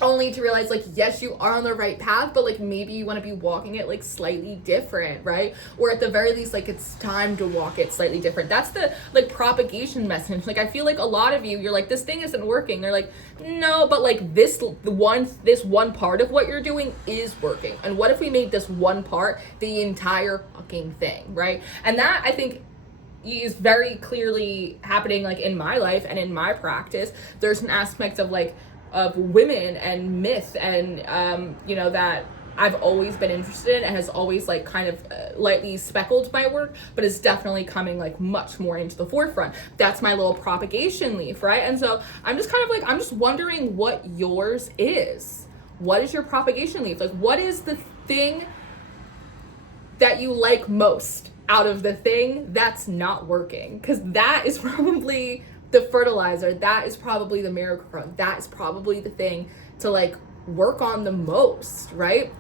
Only to realize like, yes, you are on the right path, but like maybe you want to be walking it like slightly different, right? Or at the very least, like it's time to walk it slightly different. That's the like propagation message. Like I feel like a lot of you, you're like, this thing isn't working. They're like, no, but like this one part of what you're doing is working. And what if we made this one part the entire fucking thing, right? And that, I think, is very clearly happening like in my life and in my practice. There's an aspect of like of women and myth and that I've always been interested in and has always like kind of lightly speckled my work, but is definitely coming like much more into the forefront. That's my little propagation leaf, right? And so I'm just kind of like, I'm just wondering what yours is. What is your propagation leaf? Like, what is the thing that you like most out of the thing that's not working? Because that is probably the fertilizer, that is probably the miracle, that is probably the thing to like work on the most, right?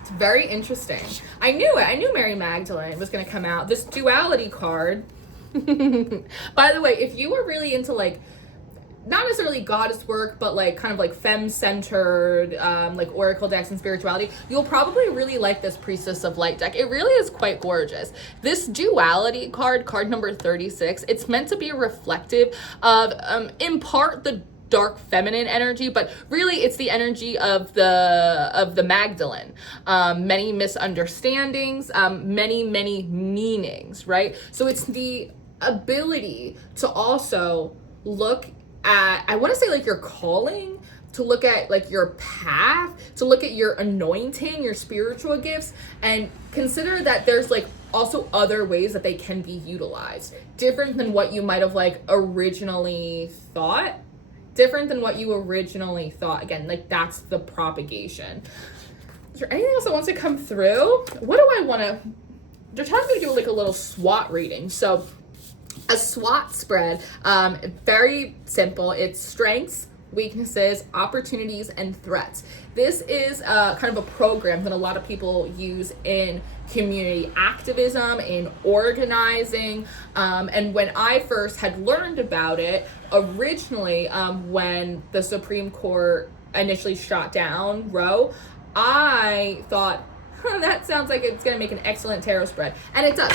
It's very interesting. I knew it. I knew Mary Magdalene was going to come out. This duality card, by the way, if you were really into like, not necessarily goddess work, but like kind of like femme-centered, like oracle decks and spirituality, you'll probably really like this Priestess of Light deck. It really is quite gorgeous. This duality card number 36, it's meant to be reflective of, in part, the dark feminine energy, but really it's the energy of the Magdalene. Many misunderstandings, many meanings, right? So it's the ability to also look at, I want to say like your calling, to look at like your path, to look at your anointing, your spiritual gifts, and consider that there's like also other ways that they can be utilized, different than what you might have like originally thought. Again, like that's the propagation. Is there anything else that wants to come through? What do I want to, they're telling me to do like a little SWOT reading. So a SWOT spread, very simple. It's strengths, weaknesses, opportunities, and threats. This is kind of a program that a lot of people use in community activism, in organizing. And when I first had learned about it, originally, when the Supreme Court initially shot down Roe, I thought, that sounds like it's going to make an excellent tarot spread. And it does.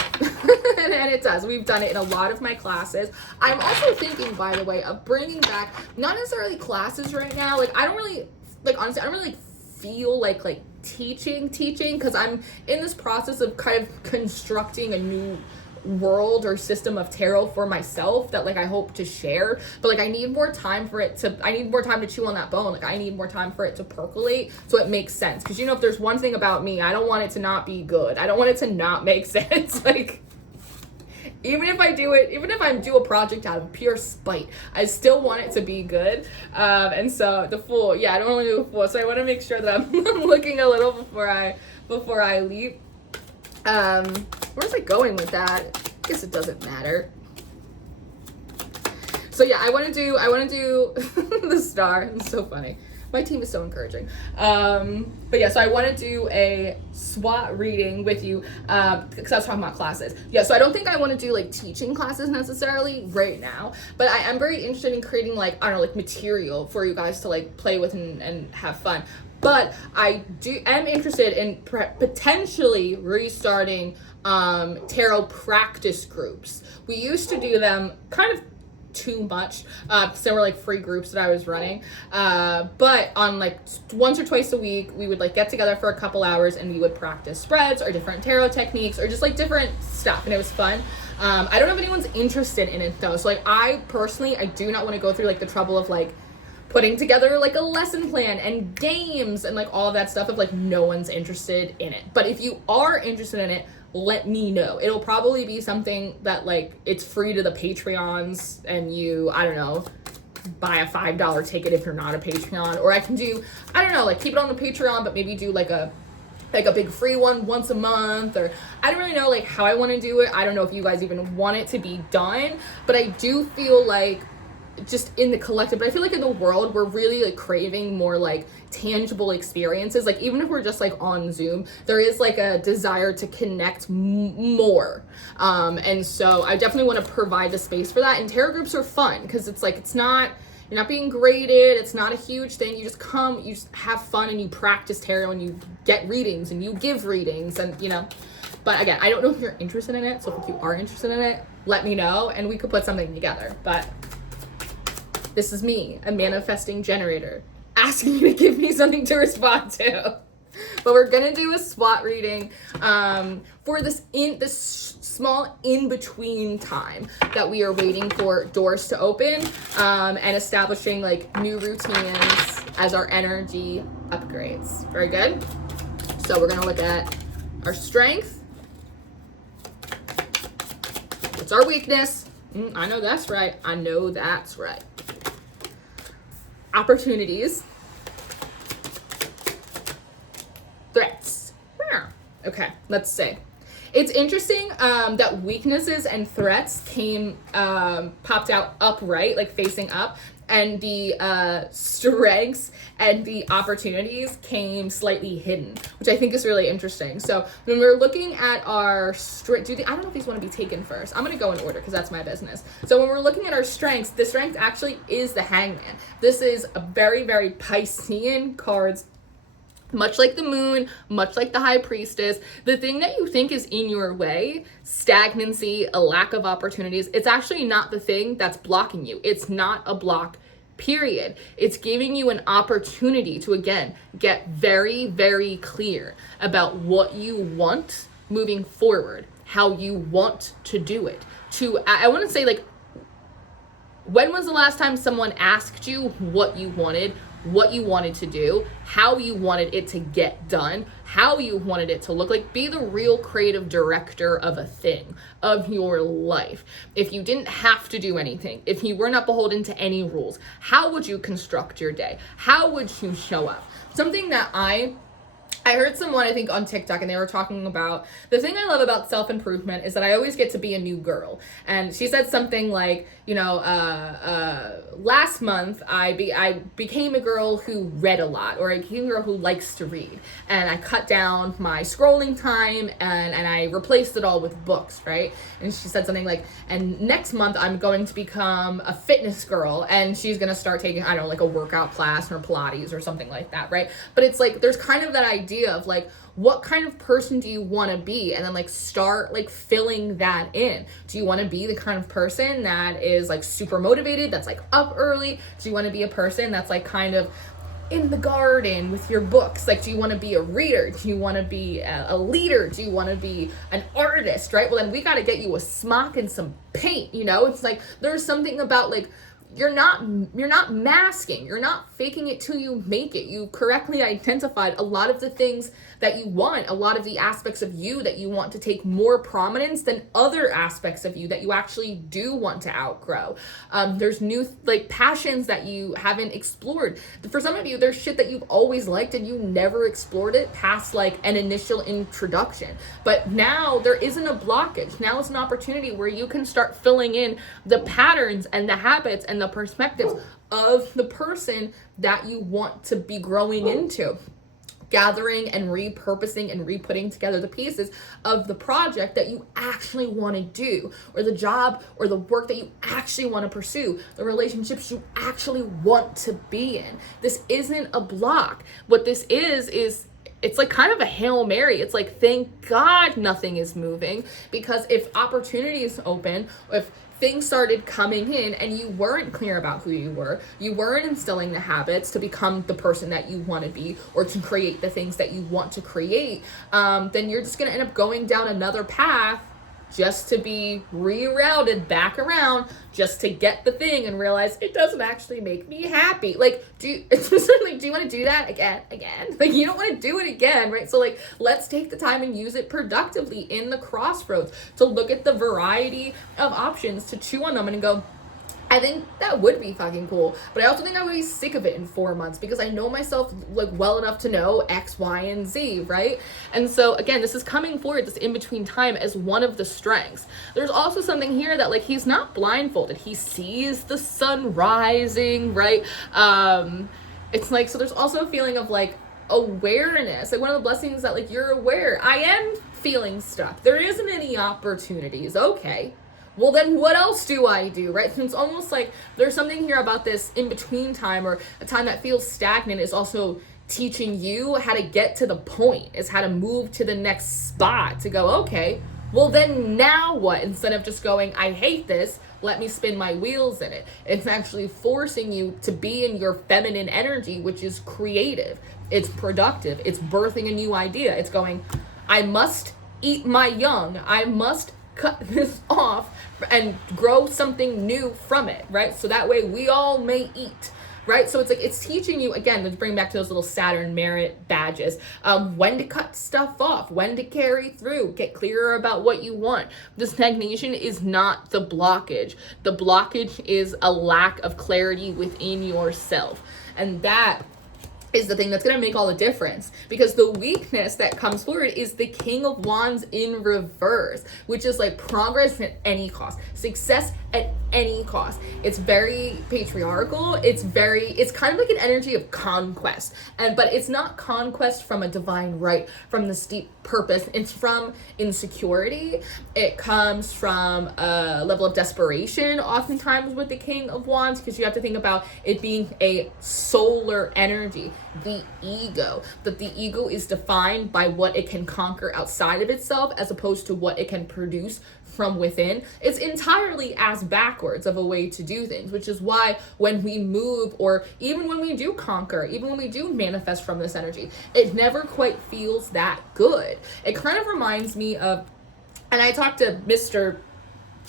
and it does. We've done it in a lot of my classes. I'm also thinking, by the way, of bringing back, not necessarily classes right now. Like, I don't really, like, honestly, I don't really feel like teaching, because I'm in this process of kind of constructing a new world or system of tarot for myself that like I hope to share, but like I need more time to chew on that bone. Like I need more time for it to percolate so it makes sense, because if there's one thing about me, I don't want it to not be good. I don't want it to not make sense. Like even if I do a project out of pure spite, I still want it to be good. And so the Fool, I don't want to do the Fool, so I want to make sure that I'm looking a little before I leap. Where's I going with that? I guess it doesn't matter. So I want to do the star. It's so funny. My team is so encouraging. But yeah, so I want to do a SWOT reading with you because I was talking about classes. Yeah, so I don't think I want to do like teaching classes necessarily right now, but I am very interested in creating like, I don't know, like material for you guys to like play with and have fun. But I am interested in potentially restarting tarot practice groups. We used to do them kind of too much because there were like free groups that I was running, but on like once or twice a week we would like get together for a couple hours and we would practice spreads or different tarot techniques or just like different stuff, and it was fun. I don't know if anyone's interested in it though, so like I personally do not want to go through like the trouble of like putting together like a lesson plan and games and like all of that stuff if like no one's interested in it. But if you are interested in it, let me know. It'll probably be something that like it's free to the Patreons and you, I don't know, buy a $5 ticket if you're not a Patreon, or I can do, I don't know, like keep it on the Patreon but maybe do like a big free one once a month, or I don't really know like how I want to do it. I don't know if you guys even want it to be done, but I do feel like just in the collective, but I feel like in the world we're really like craving more like tangible experiences. Like even if we're just like on Zoom, there is like a desire to connect more, and so I definitely want to provide the space for that. And tarot groups are fun because it's like you're not being graded, it's not a huge thing, you just come, you just have fun and you practice tarot and you get readings and you give readings, and you know. But again, I don't know if you're interested in it, so if you are interested in it, let me know and we could put something together. But this is me, a manifesting generator, asking you to give me something to respond to. But we're gonna do a SWOT reading for this small in-between time that we are waiting for doors to open and establishing like new routines as our energy upgrades. Very good. So we're gonna look at our strength. What's our weakness? I know that's right. I know that's right. Opportunities, threats. Okay, let's say. It's interesting that weaknesses and threats popped out upright, like facing up, and the strengths and the opportunities came slightly hidden, which I think is really interesting. So when we're looking at our strength, I don't know if these want to be taken first. I'm going to go in order because that's my business. So when we're looking at our strengths, the strength actually is the Hangman. This is a very, very Piscean cards. Much like the moon, much like the high priestess, the thing that you think is in your way, stagnancy, a lack of opportunities, it's actually not the thing that's blocking you. It's not a block, period. It's giving you an opportunity to, again, get very, very clear about what you want moving forward, how you want to do it. I want to say, like, when was the last time someone asked you what you wanted to do, how you wanted it to get done, how you wanted it to look like? Be the real creative director of a thing, of your life. If you didn't have to do anything, if you were not beholden to any rules, how would you construct your day? How would you show up? Something that I heard someone, I think on TikTok, and they were talking about, the thing I love about self-improvement is that I always get to be a new girl. And she said something like, you know, last month I became a girl who read a lot, or I became a girl who likes to read. And I cut down my scrolling time and I replaced it all with books, right? And she said something like, and next month I'm going to become a fitness girl, and she's going to start taking, I don't know, like a workout class or Pilates or something like that, right? But it's like, there's kind of that idea of like, what kind of person do you want to be? And then like start like filling that in. Do you want to be the kind of person that is like super motivated, that's like up early? Do you want to be a person that's like kind of in the garden with your books? Like, do you want to be a reader? Do you want to be a leader? Do you want to be an artist, right? Well, then we got to get you a smock and some paint, you know? It's like, there's something about like, you're not masking, you're not faking it till you make it. You correctly identified a lot of the things that you want, a lot of the aspects of you that you want to take more prominence than other aspects of you that you actually do want to outgrow. There's new like passions that you haven't explored. For some of you, there's shit that you've always liked and you never explored it past like an initial introduction. But now there isn't a blockage. Now it's an opportunity where you can start filling in the patterns and the habits and the perspectives of the person that you want to be growing into, gathering and repurposing and re-putting together the pieces of the project that you actually want to do, or the job or the work that you actually want to pursue, the relationships you actually want to be in. This isn't a block. What this is it's like kind of a Hail Mary. It's like, thank God nothing is moving, because if opportunities open, if things started coming in and you weren't clear about who you weren't instilling the habits to become the person that you want to be, or to create the things that you want to create, then you're just going to end up going down another path just to be rerouted back around, just to get the thing and realize it doesn't actually make me happy. Like, do you want to do that again? Like, you don't want to do it again, right? So like, let's take the time and use it productively in the crossroads to look at the variety of options, to chew on them and go, I think that would be fucking cool. But I also think I would be sick of it in 4 months, because I know myself like well enough to know X, Y, and Z, right? And so again, this is coming forward, this in-between time, as one of the strengths. There's also something here that like, he's not blindfolded. He sees the sun rising, right? It's like, so there's also a feeling of like awareness. Like, one of the blessings that like, you're aware. I am feeling stuck. There isn't any opportunities. Okay. Well, then what else do I do, right? So it's almost like there's something here about this in-between time, or a time that feels stagnant, is also teaching you how to get to the point, is how to move to the next spot, to go, okay, well then now what? Instead of just going, I hate this, let me spin my wheels in it. It's actually forcing you to be in your feminine energy, which is creative, it's productive, it's birthing a new idea. It's going, I must eat my young, I must cut this off and grow something new from it, right? So that way we all may eat, right? So it's like, it's teaching you, again, let's bring back to those little Saturn merit badges, when to cut stuff off, when to carry through, get clearer about what you want. The stagnation is not the blockage. The blockage is a lack of clarity within yourself. And that is the thing that's going to make all the difference, because the weakness that comes forward is the King of Wands in reverse, which is like progress at any cost, success at any cost. It's very patriarchal. It's kind of like an energy of conquest, but it's not conquest from a divine right, from the steep purpose. It's from insecurity. It comes from a level of desperation, oftentimes with the King of Wands, because you have to think about it being a solar energy. The ego, that the ego is defined by what it can conquer outside of itself, as opposed to what it can produce from within. It's entirely ass backwards of a way to do things, which is why when we move, or even when we do conquer, even when we do manifest from this energy, it never quite feels that good. It kind of reminds me of, and I talked to Mr.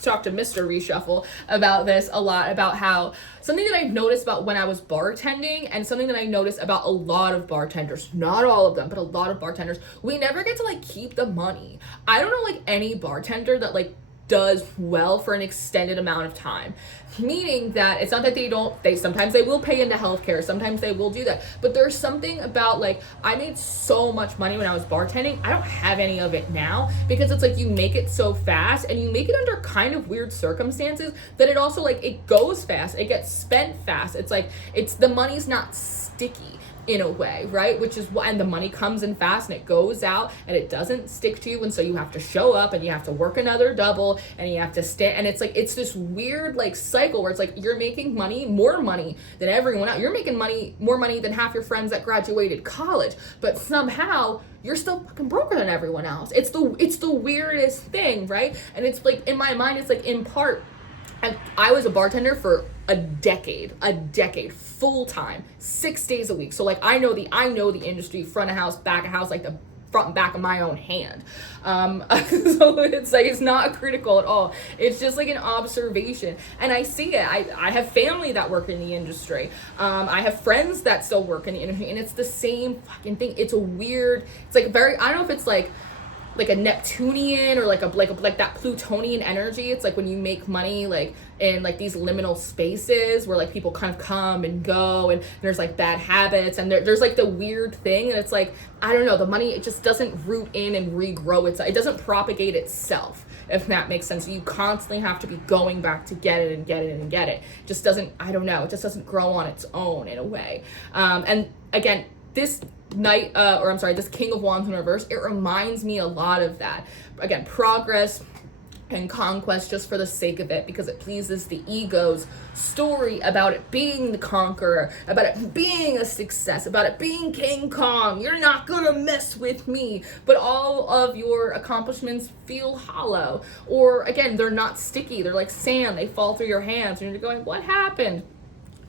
Reshuffle about this a lot, about how something that I've noticed about when I was bartending, and something that I noticed about a lot of bartenders, not all of them, but a lot of bartenders, we never get to like keep the money. I don't know like any bartender that like does well for an extended amount of time, meaning that it's not that they sometimes they will pay into healthcare, sometimes they will do that, but there's something about like, I made so much money when I was bartending. I don't have any of it now, because it's like, you make it so fast, and you make it under kind of weird circumstances, that it also like, it goes fast, it gets spent fast. It's like, the money's not sticky in a way, right? Which is why, and the money comes in fast and it goes out and it doesn't stick to you, and so you have to show up and you have to work another double and you have to stay, and it's like, it's this weird like cycle where it's like, you're making more money than everyone else. You're making more money than half your friends that graduated college, but somehow you're still fucking broker than everyone else. It's the weirdest thing, right? And it's like, in my mind, it's like, in part, and I was a bartender for a decade, full time, 6 days a week. So like, I know the industry, front of house, back of house, like the front and back of my own hand. So it's like, it's not critical at all. It's just like an observation. And I see it. I have family that work in the industry. I have friends that still work in the industry, and it's the same fucking thing. It's a weird, it's like very, I don't know if it's like a Neptunian or like that Plutonian energy. It's like when you make money like in like these liminal spaces where like people kind of come and go, and there's like bad habits, and there's like the weird thing, and it's like, I don't know, the money, it just doesn't root in and regrow itself. It doesn't propagate itself. if that makes sense. You constantly have to be going back to get it and get it and get it. It just doesn't, I don't know, it just doesn't grow on its own in a way. And again, this this King of Wands in reverse, it reminds me a lot of that. Again, progress and conquest just for the sake of it, because it pleases the ego's story about it being the conqueror, about it being a success, about it being King Kong. You're not gonna mess with me. But all of your accomplishments feel hollow, or again, they're not sticky, they're like sand, they fall through your hands and you're going, what happened?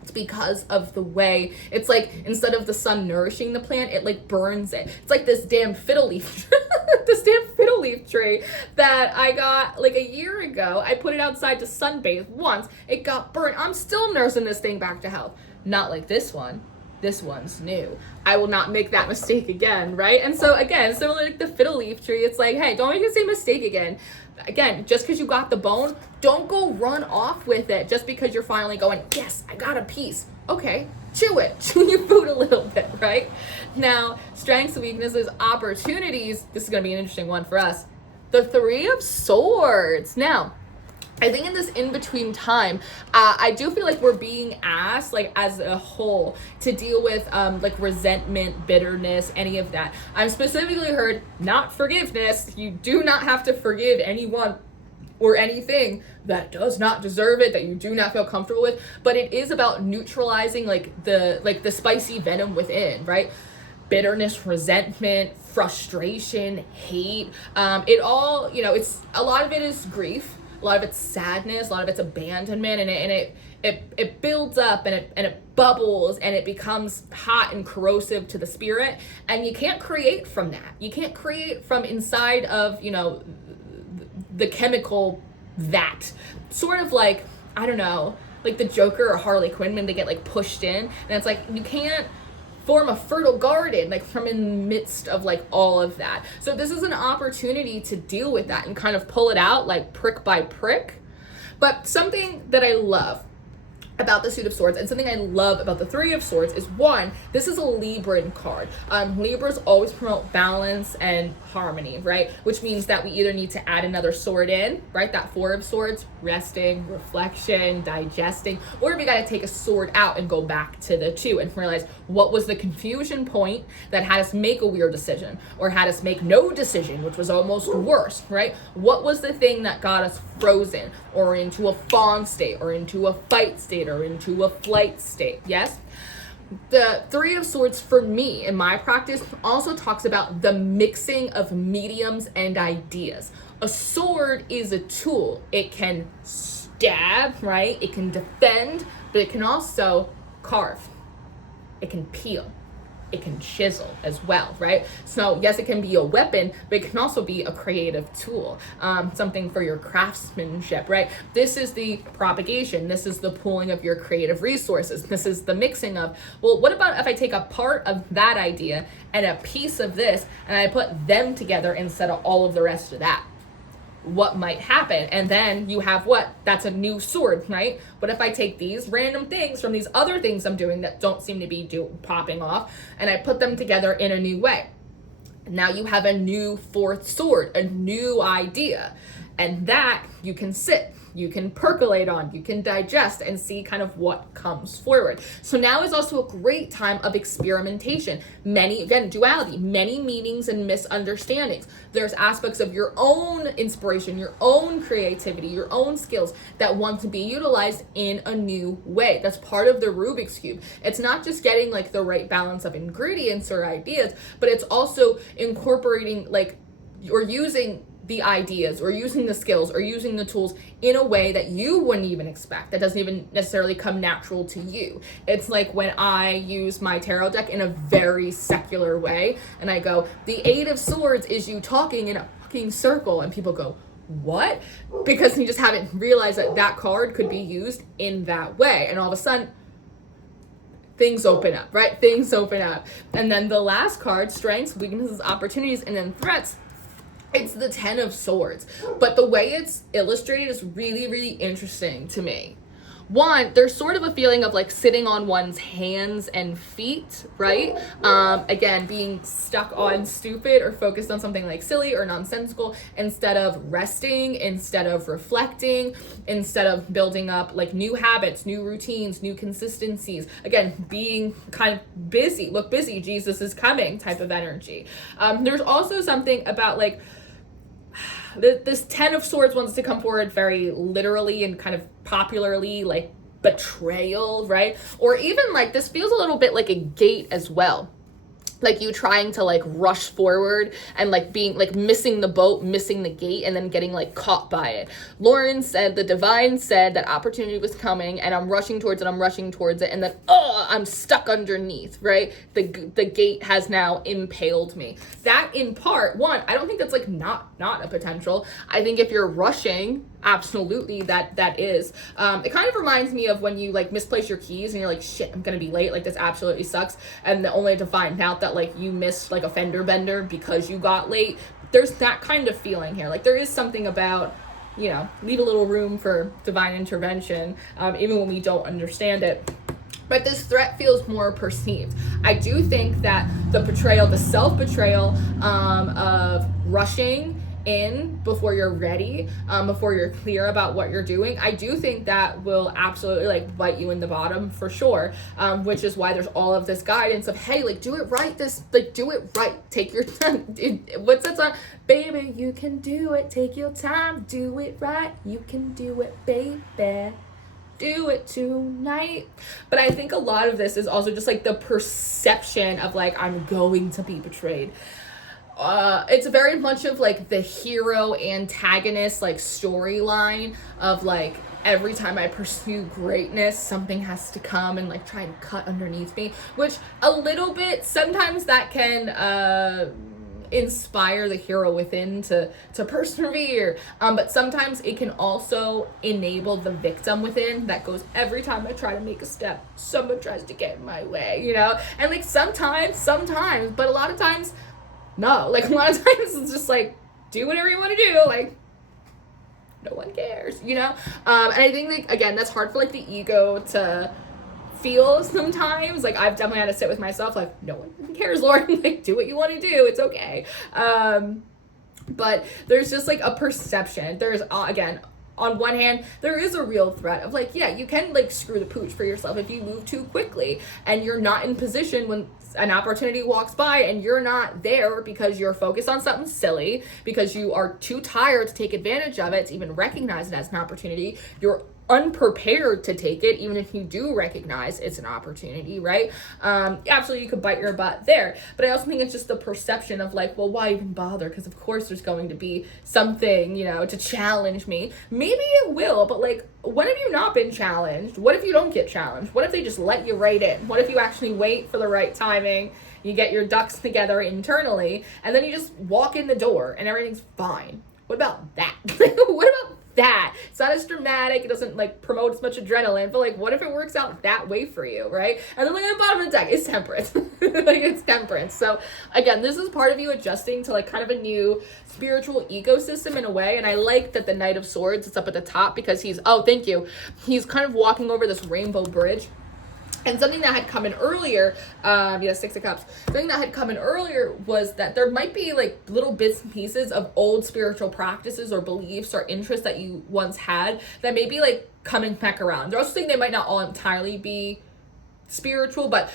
It's because of the way it's like, instead of the sun nourishing the plant, it like burns it. It's like this damn fiddle leaf tree that I got like a year ago. I put it outside to sunbathe once, it got burnt. I'm still nursing this thing back to health. Not like this one. This one's new. I will not make that mistake again, right? And so again, similar like the fiddle leaf tree, it's like, hey, don't make the same mistake again. Again, just because you got the bone, don't go run off with it just because you're finally going, yes, I got a piece. Okay, chew your food a little bit, right? Now, strengths, weaknesses, opportunities. This is going to be an interesting one for us. The Three of Swords. Now, I think in this in-between time, I do feel like we're being asked, like as a whole, to deal with like resentment, bitterness, any of that. I'm specifically heard not forgiveness. You do not have to forgive anyone or anything that does not deserve it, that you do not feel comfortable with. But it is about neutralizing like the spicy venom within, right? Bitterness, resentment, frustration, hate. It all, it's a lot of it is grief. A lot of it's sadness, a lot of it's abandonment, and it builds up and it bubbles and it becomes hot and corrosive to the spirit, and you can't create from that. You can't create from inside of, the chemical that. Sort of like, I don't know, like the Joker or Harley Quinn when they get like pushed in, and it's like you can't form a fertile garden like from in the midst of like all of that. So this is an opportunity to deal with that and kind of pull it out like prick by prick. But something that I love about the Suit of Swords and something I love about the Three of Swords is, one, this is a Libran card. Libras always promote balance and harmony, right? Which means that we either need to add another sword in, right? That Four of Swords, resting, reflection, digesting, or we got to take a sword out and go back to the two and realize what was the confusion point that had us make a weird decision or had us make no decision, which was almost worse, right? What was the thing that got us frozen or into a fawn state or into a fight state or into a flight state? Yes? The Three of Swords for me in my practice also talks about the mixing of mediums and ideas. A sword is a tool. It can stab, right? It can defend, but it can also carve. It can peel. It can chisel as well, right? So yes, it can be a weapon, but it can also be a creative tool, something for your craftsmanship, right? This is the propagation. This is the pooling of your creative resources. This is the mixing of, well, what about if I take a part of that idea and a piece of this and I put them together instead of all of the rest of that? What might happen? And then you have what? That's a new sword, right? What if I take these random things from these other things I'm doing that don't seem to be popping off, and I put them together in a new way? Now you have a new fourth sword, a new idea, and that you can sit, you can percolate on, you can digest and see kind of what comes forward. So now is also a great time of experimentation. Duality, many meanings and misunderstandings. There's aspects of your own inspiration, your own creativity, your own skills that want to be utilized in a new way. That's part of the Rubik's Cube. It's not just getting like the right balance of ingredients or ideas, but it's also incorporating like, or using the ideas or using the skills or using the tools in a way that you wouldn't even expect, that doesn't even necessarily come natural to you. It's like when I use my tarot deck in a very secular way and I go, the Eight of Swords is you talking in a fucking circle, and people go, what? Because you just haven't realized that that card could be used in that way, and all of a sudden things open up, right? Things open up. And then the last card, strengths, weaknesses, opportunities, and then threats. It's the Ten of Swords, but the way it's illustrated is really, really interesting to me. one, there's sort of a feeling of like sitting on one's hands and feet, right? Again, being stuck on stupid or focused on something like silly or nonsensical instead of resting, instead of reflecting, instead of building up like new habits, new routines, new consistencies. Again, being kind of busy, look busy, Jesus is coming type of energy. There's also something about like, this 10 of Swords wants to come forward very literally and kind of popularly, like betrayal, right? Or even like this feels a little bit like a gate as well. Like you trying to like rush forward and like being like missing the boat, missing the gate, and then getting like caught by it. Lauren said, the divine said that opportunity was coming and I'm rushing towards it, and then I'm stuck underneath, right? The gate has now impaled me. That in part, one, I don't think that's like not a potential. I think if you're rushing, absolutely that is. It kind of reminds me of when you like misplace your keys and you're like, shit, I'm gonna be late, like this absolutely sucks, and only to find out that like you missed like a fender bender because you got late. There's that kind of feeling here. Like there is something about, you know, leave a little room for divine intervention, even when we don't understand it. But this threat feels more perceived. I do think that the betrayal, the self-betrayal of rushing in before you're ready, before you're clear about what you're doing, I do think that will absolutely like bite you in the bottom for sure, which is why there's all of this guidance of, hey, like do it right, do it right, take your time. What's that song? Baby, you can do it, take your time, do it right, you can do it, baby, do it tonight. But I think a lot of this is also just like the perception of like, I'm going to be betrayed. It's very much of like the hero antagonist like storyline of like, every time I pursue greatness, something has to come and like try and cut underneath me, which a little bit, sometimes that can inspire the hero within to persevere, but sometimes it can also enable the victim within that goes, every time I try to make a step, someone tries to get in my way, you know? And like sometimes, but a lot of times, no, like a lot of times it's just like, do whatever you want to do, like no one cares, you know? And I think like, again, that's hard for like the ego to feel sometimes. Like I've definitely had to sit with myself, like no one cares, Lord, like do what you want to do, it's okay. But there's just like a perception. There's again, on one hand, there is a real threat of like, yeah, you can like screw the pooch for yourself if you move too quickly and you're not in position when an opportunity walks by and you're not there because you're focused on something silly, because you are too tired to take advantage of it, to even recognize it as an opportunity. You're unprepared to take it, even if you do recognize it's an opportunity, right? Absolutely, you could bite your butt there. But I also think it's just the perception of like, well, why even bother? Because of course there's going to be something, you know, to challenge me. Maybe it will, but like, when have you not been challenged? What if you don't get challenged? What if they just let you right in? What if you actually wait for the right timing, you get your ducks together internally, and then you just walk in the door and everything's fine? What about that? What about that? It's not as dramatic, it doesn't like promote as much adrenaline, but like what if it works out that way for you, right? And then like at the bottom of the deck is temperance. Like it's temperance. So again, this is part of you adjusting to like kind of a new spiritual ecosystem in a way. And I like that the Knight of Swords is up at the top because he's kind of walking over this rainbow bridge. And something that had come in earlier, Six of Cups, something that had come in earlier was that there might be like little bits and pieces of old spiritual practices or beliefs or interests that you once had that may be like coming back around. They're also saying they might not all entirely be spiritual, but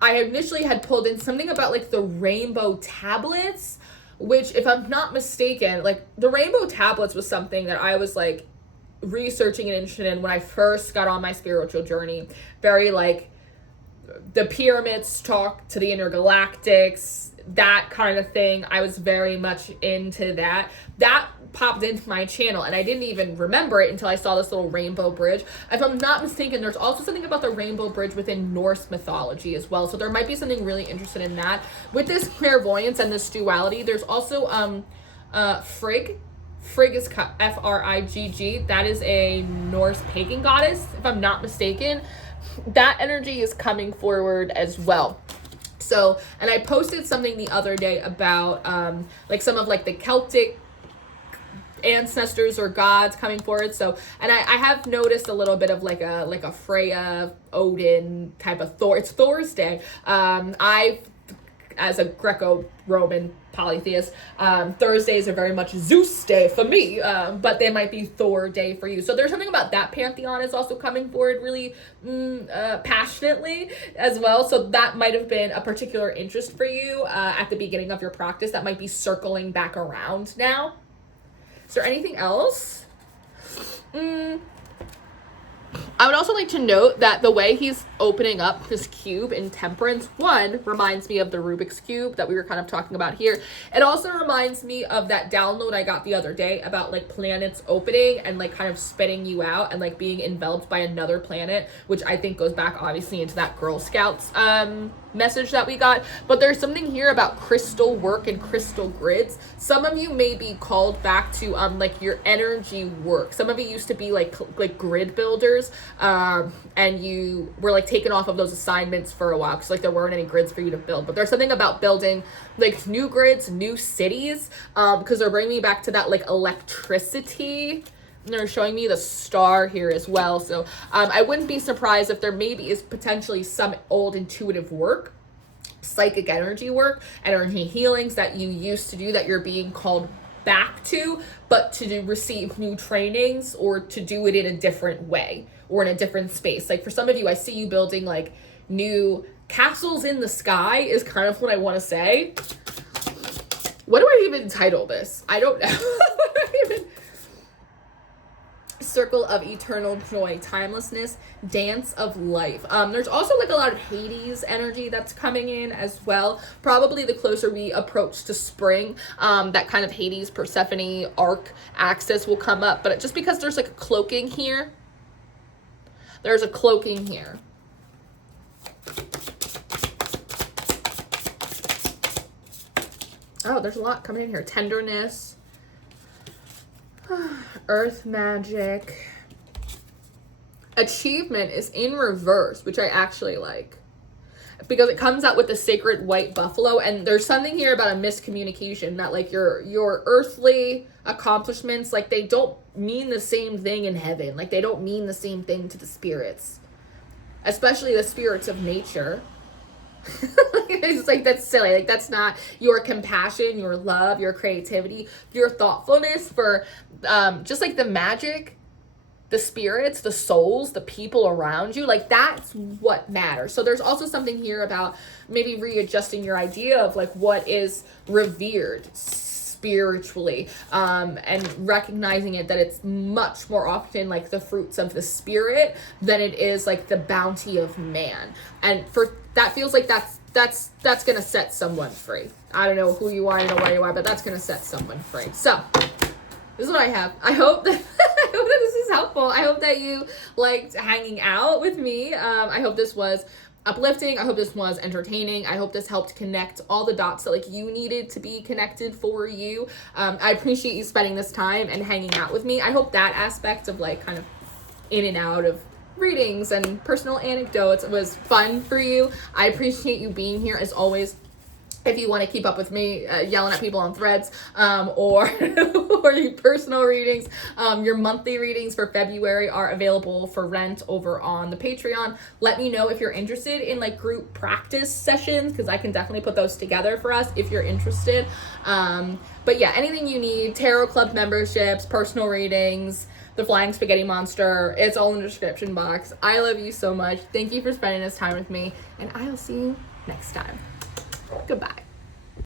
I initially had pulled in something about like the rainbow tablets, which if I'm not mistaken, like the rainbow tablets was something that I was like researching and interested in when I first got on my spiritual journey. Very like the pyramids talk to the intergalactics, that kind of thing. I was very much into that. That popped into my channel and I didn't even remember it until I saw this little rainbow bridge. If I'm not mistaken, there's also something about the rainbow bridge within Norse mythology as well. So there might be something really interested in that. With this clairvoyance and this duality, there's also Frigg. Frigg is Frigg. That is a Norse pagan goddess, if I'm not mistaken. That energy is coming forward as well. So, and I posted something the other day about like some of like the Celtic ancestors or gods coming forward. So, and I have noticed a little bit of like a Freya, Odin type of Thor. It's Thor's day. As a Greco-Roman polytheist, Thursdays are very much Zeus day for me, but they might be Thor day for you. So there's something about that pantheon is also coming forward really passionately as well. So that might have been a particular interest for you at the beginning of your practice that might be circling back around now. Is there anything else? I would also like to note that the way he's opening up this cube in Temperance 1 reminds me of the Rubik's Cube that we were kind of talking about here. It also reminds me of that download I got the other day about like planets opening and like kind of spitting you out and like being enveloped by another planet, which I think goes back obviously into that Girl Scouts message that we got. But there's something here about crystal work and crystal grids. Some of you may be called back to like your energy work. Some of you used to be like grid builders, and you were like taken off of those assignments for a while because like there weren't any grids for you to build. But there's something about building like new grids, new cities, because they're bringing me back to that like electricity. And they're showing me the star here as well. So I wouldn't be surprised if there maybe is potentially some old intuitive work, psychic energy work, energy healings that you used to do that you're being called back to, but to receive new trainings or to do it in a different way or in a different space. Like for some of you, I see you building like new castles in the sky is kind of what I want to say. What do I even title this? I don't know. Circle of eternal joy, timelessness, dance of life. There's also like a lot of Hades energy that's coming in as well. Probably the closer we approach to spring, that kind of Hades, Persephone arc axis will come up. But just because there's like a cloaking here, there's a cloaking here. Oh, there's a lot coming in here. Tenderness. Earth magic. Achievement is in reverse, which I actually like because it comes out with the sacred white buffalo, and there's something here about a miscommunication that like your earthly accomplishments, like they don't mean the same thing in heaven. Like they don't mean the same thing to the spirits, especially the spirits of nature. It's like, that's silly. Like that's not your compassion, your love, your creativity, your thoughtfulness for just like the magic, the spirits, the souls, the people around you. Like that's what matters. So there's also something here about maybe readjusting your idea of like what is revered spiritually, and recognizing it that it's much more often like the fruits of the spirit than it is like the bounty of man. And for that feels like that's gonna set someone free. I don't know who you are, I don't know where you are, but that's gonna set someone free. So this is what I have. I hope that this is helpful. I hope that you liked hanging out with me. I hope this was uplifting. I hope this was entertaining. I hope this helped connect all the dots that like you needed to be connected for you. I appreciate you spending this time and hanging out with me. I hope that aspect of like kind of in and out of readings and personal anecdotes was fun for you. I appreciate you being here as always. If you want to keep up with me yelling at people on threads, or your personal readings, your monthly readings for February are available for rent over on the Patreon. Let me know if you're interested in like group practice sessions, because I can definitely put those together for us if you're interested. But yeah, anything you need, tarot club memberships, personal readings, the Flying Spaghetti Monster, it's all in the description box. I love you so much. Thank you for spending this time with me, and I'll see you next time. Goodbye.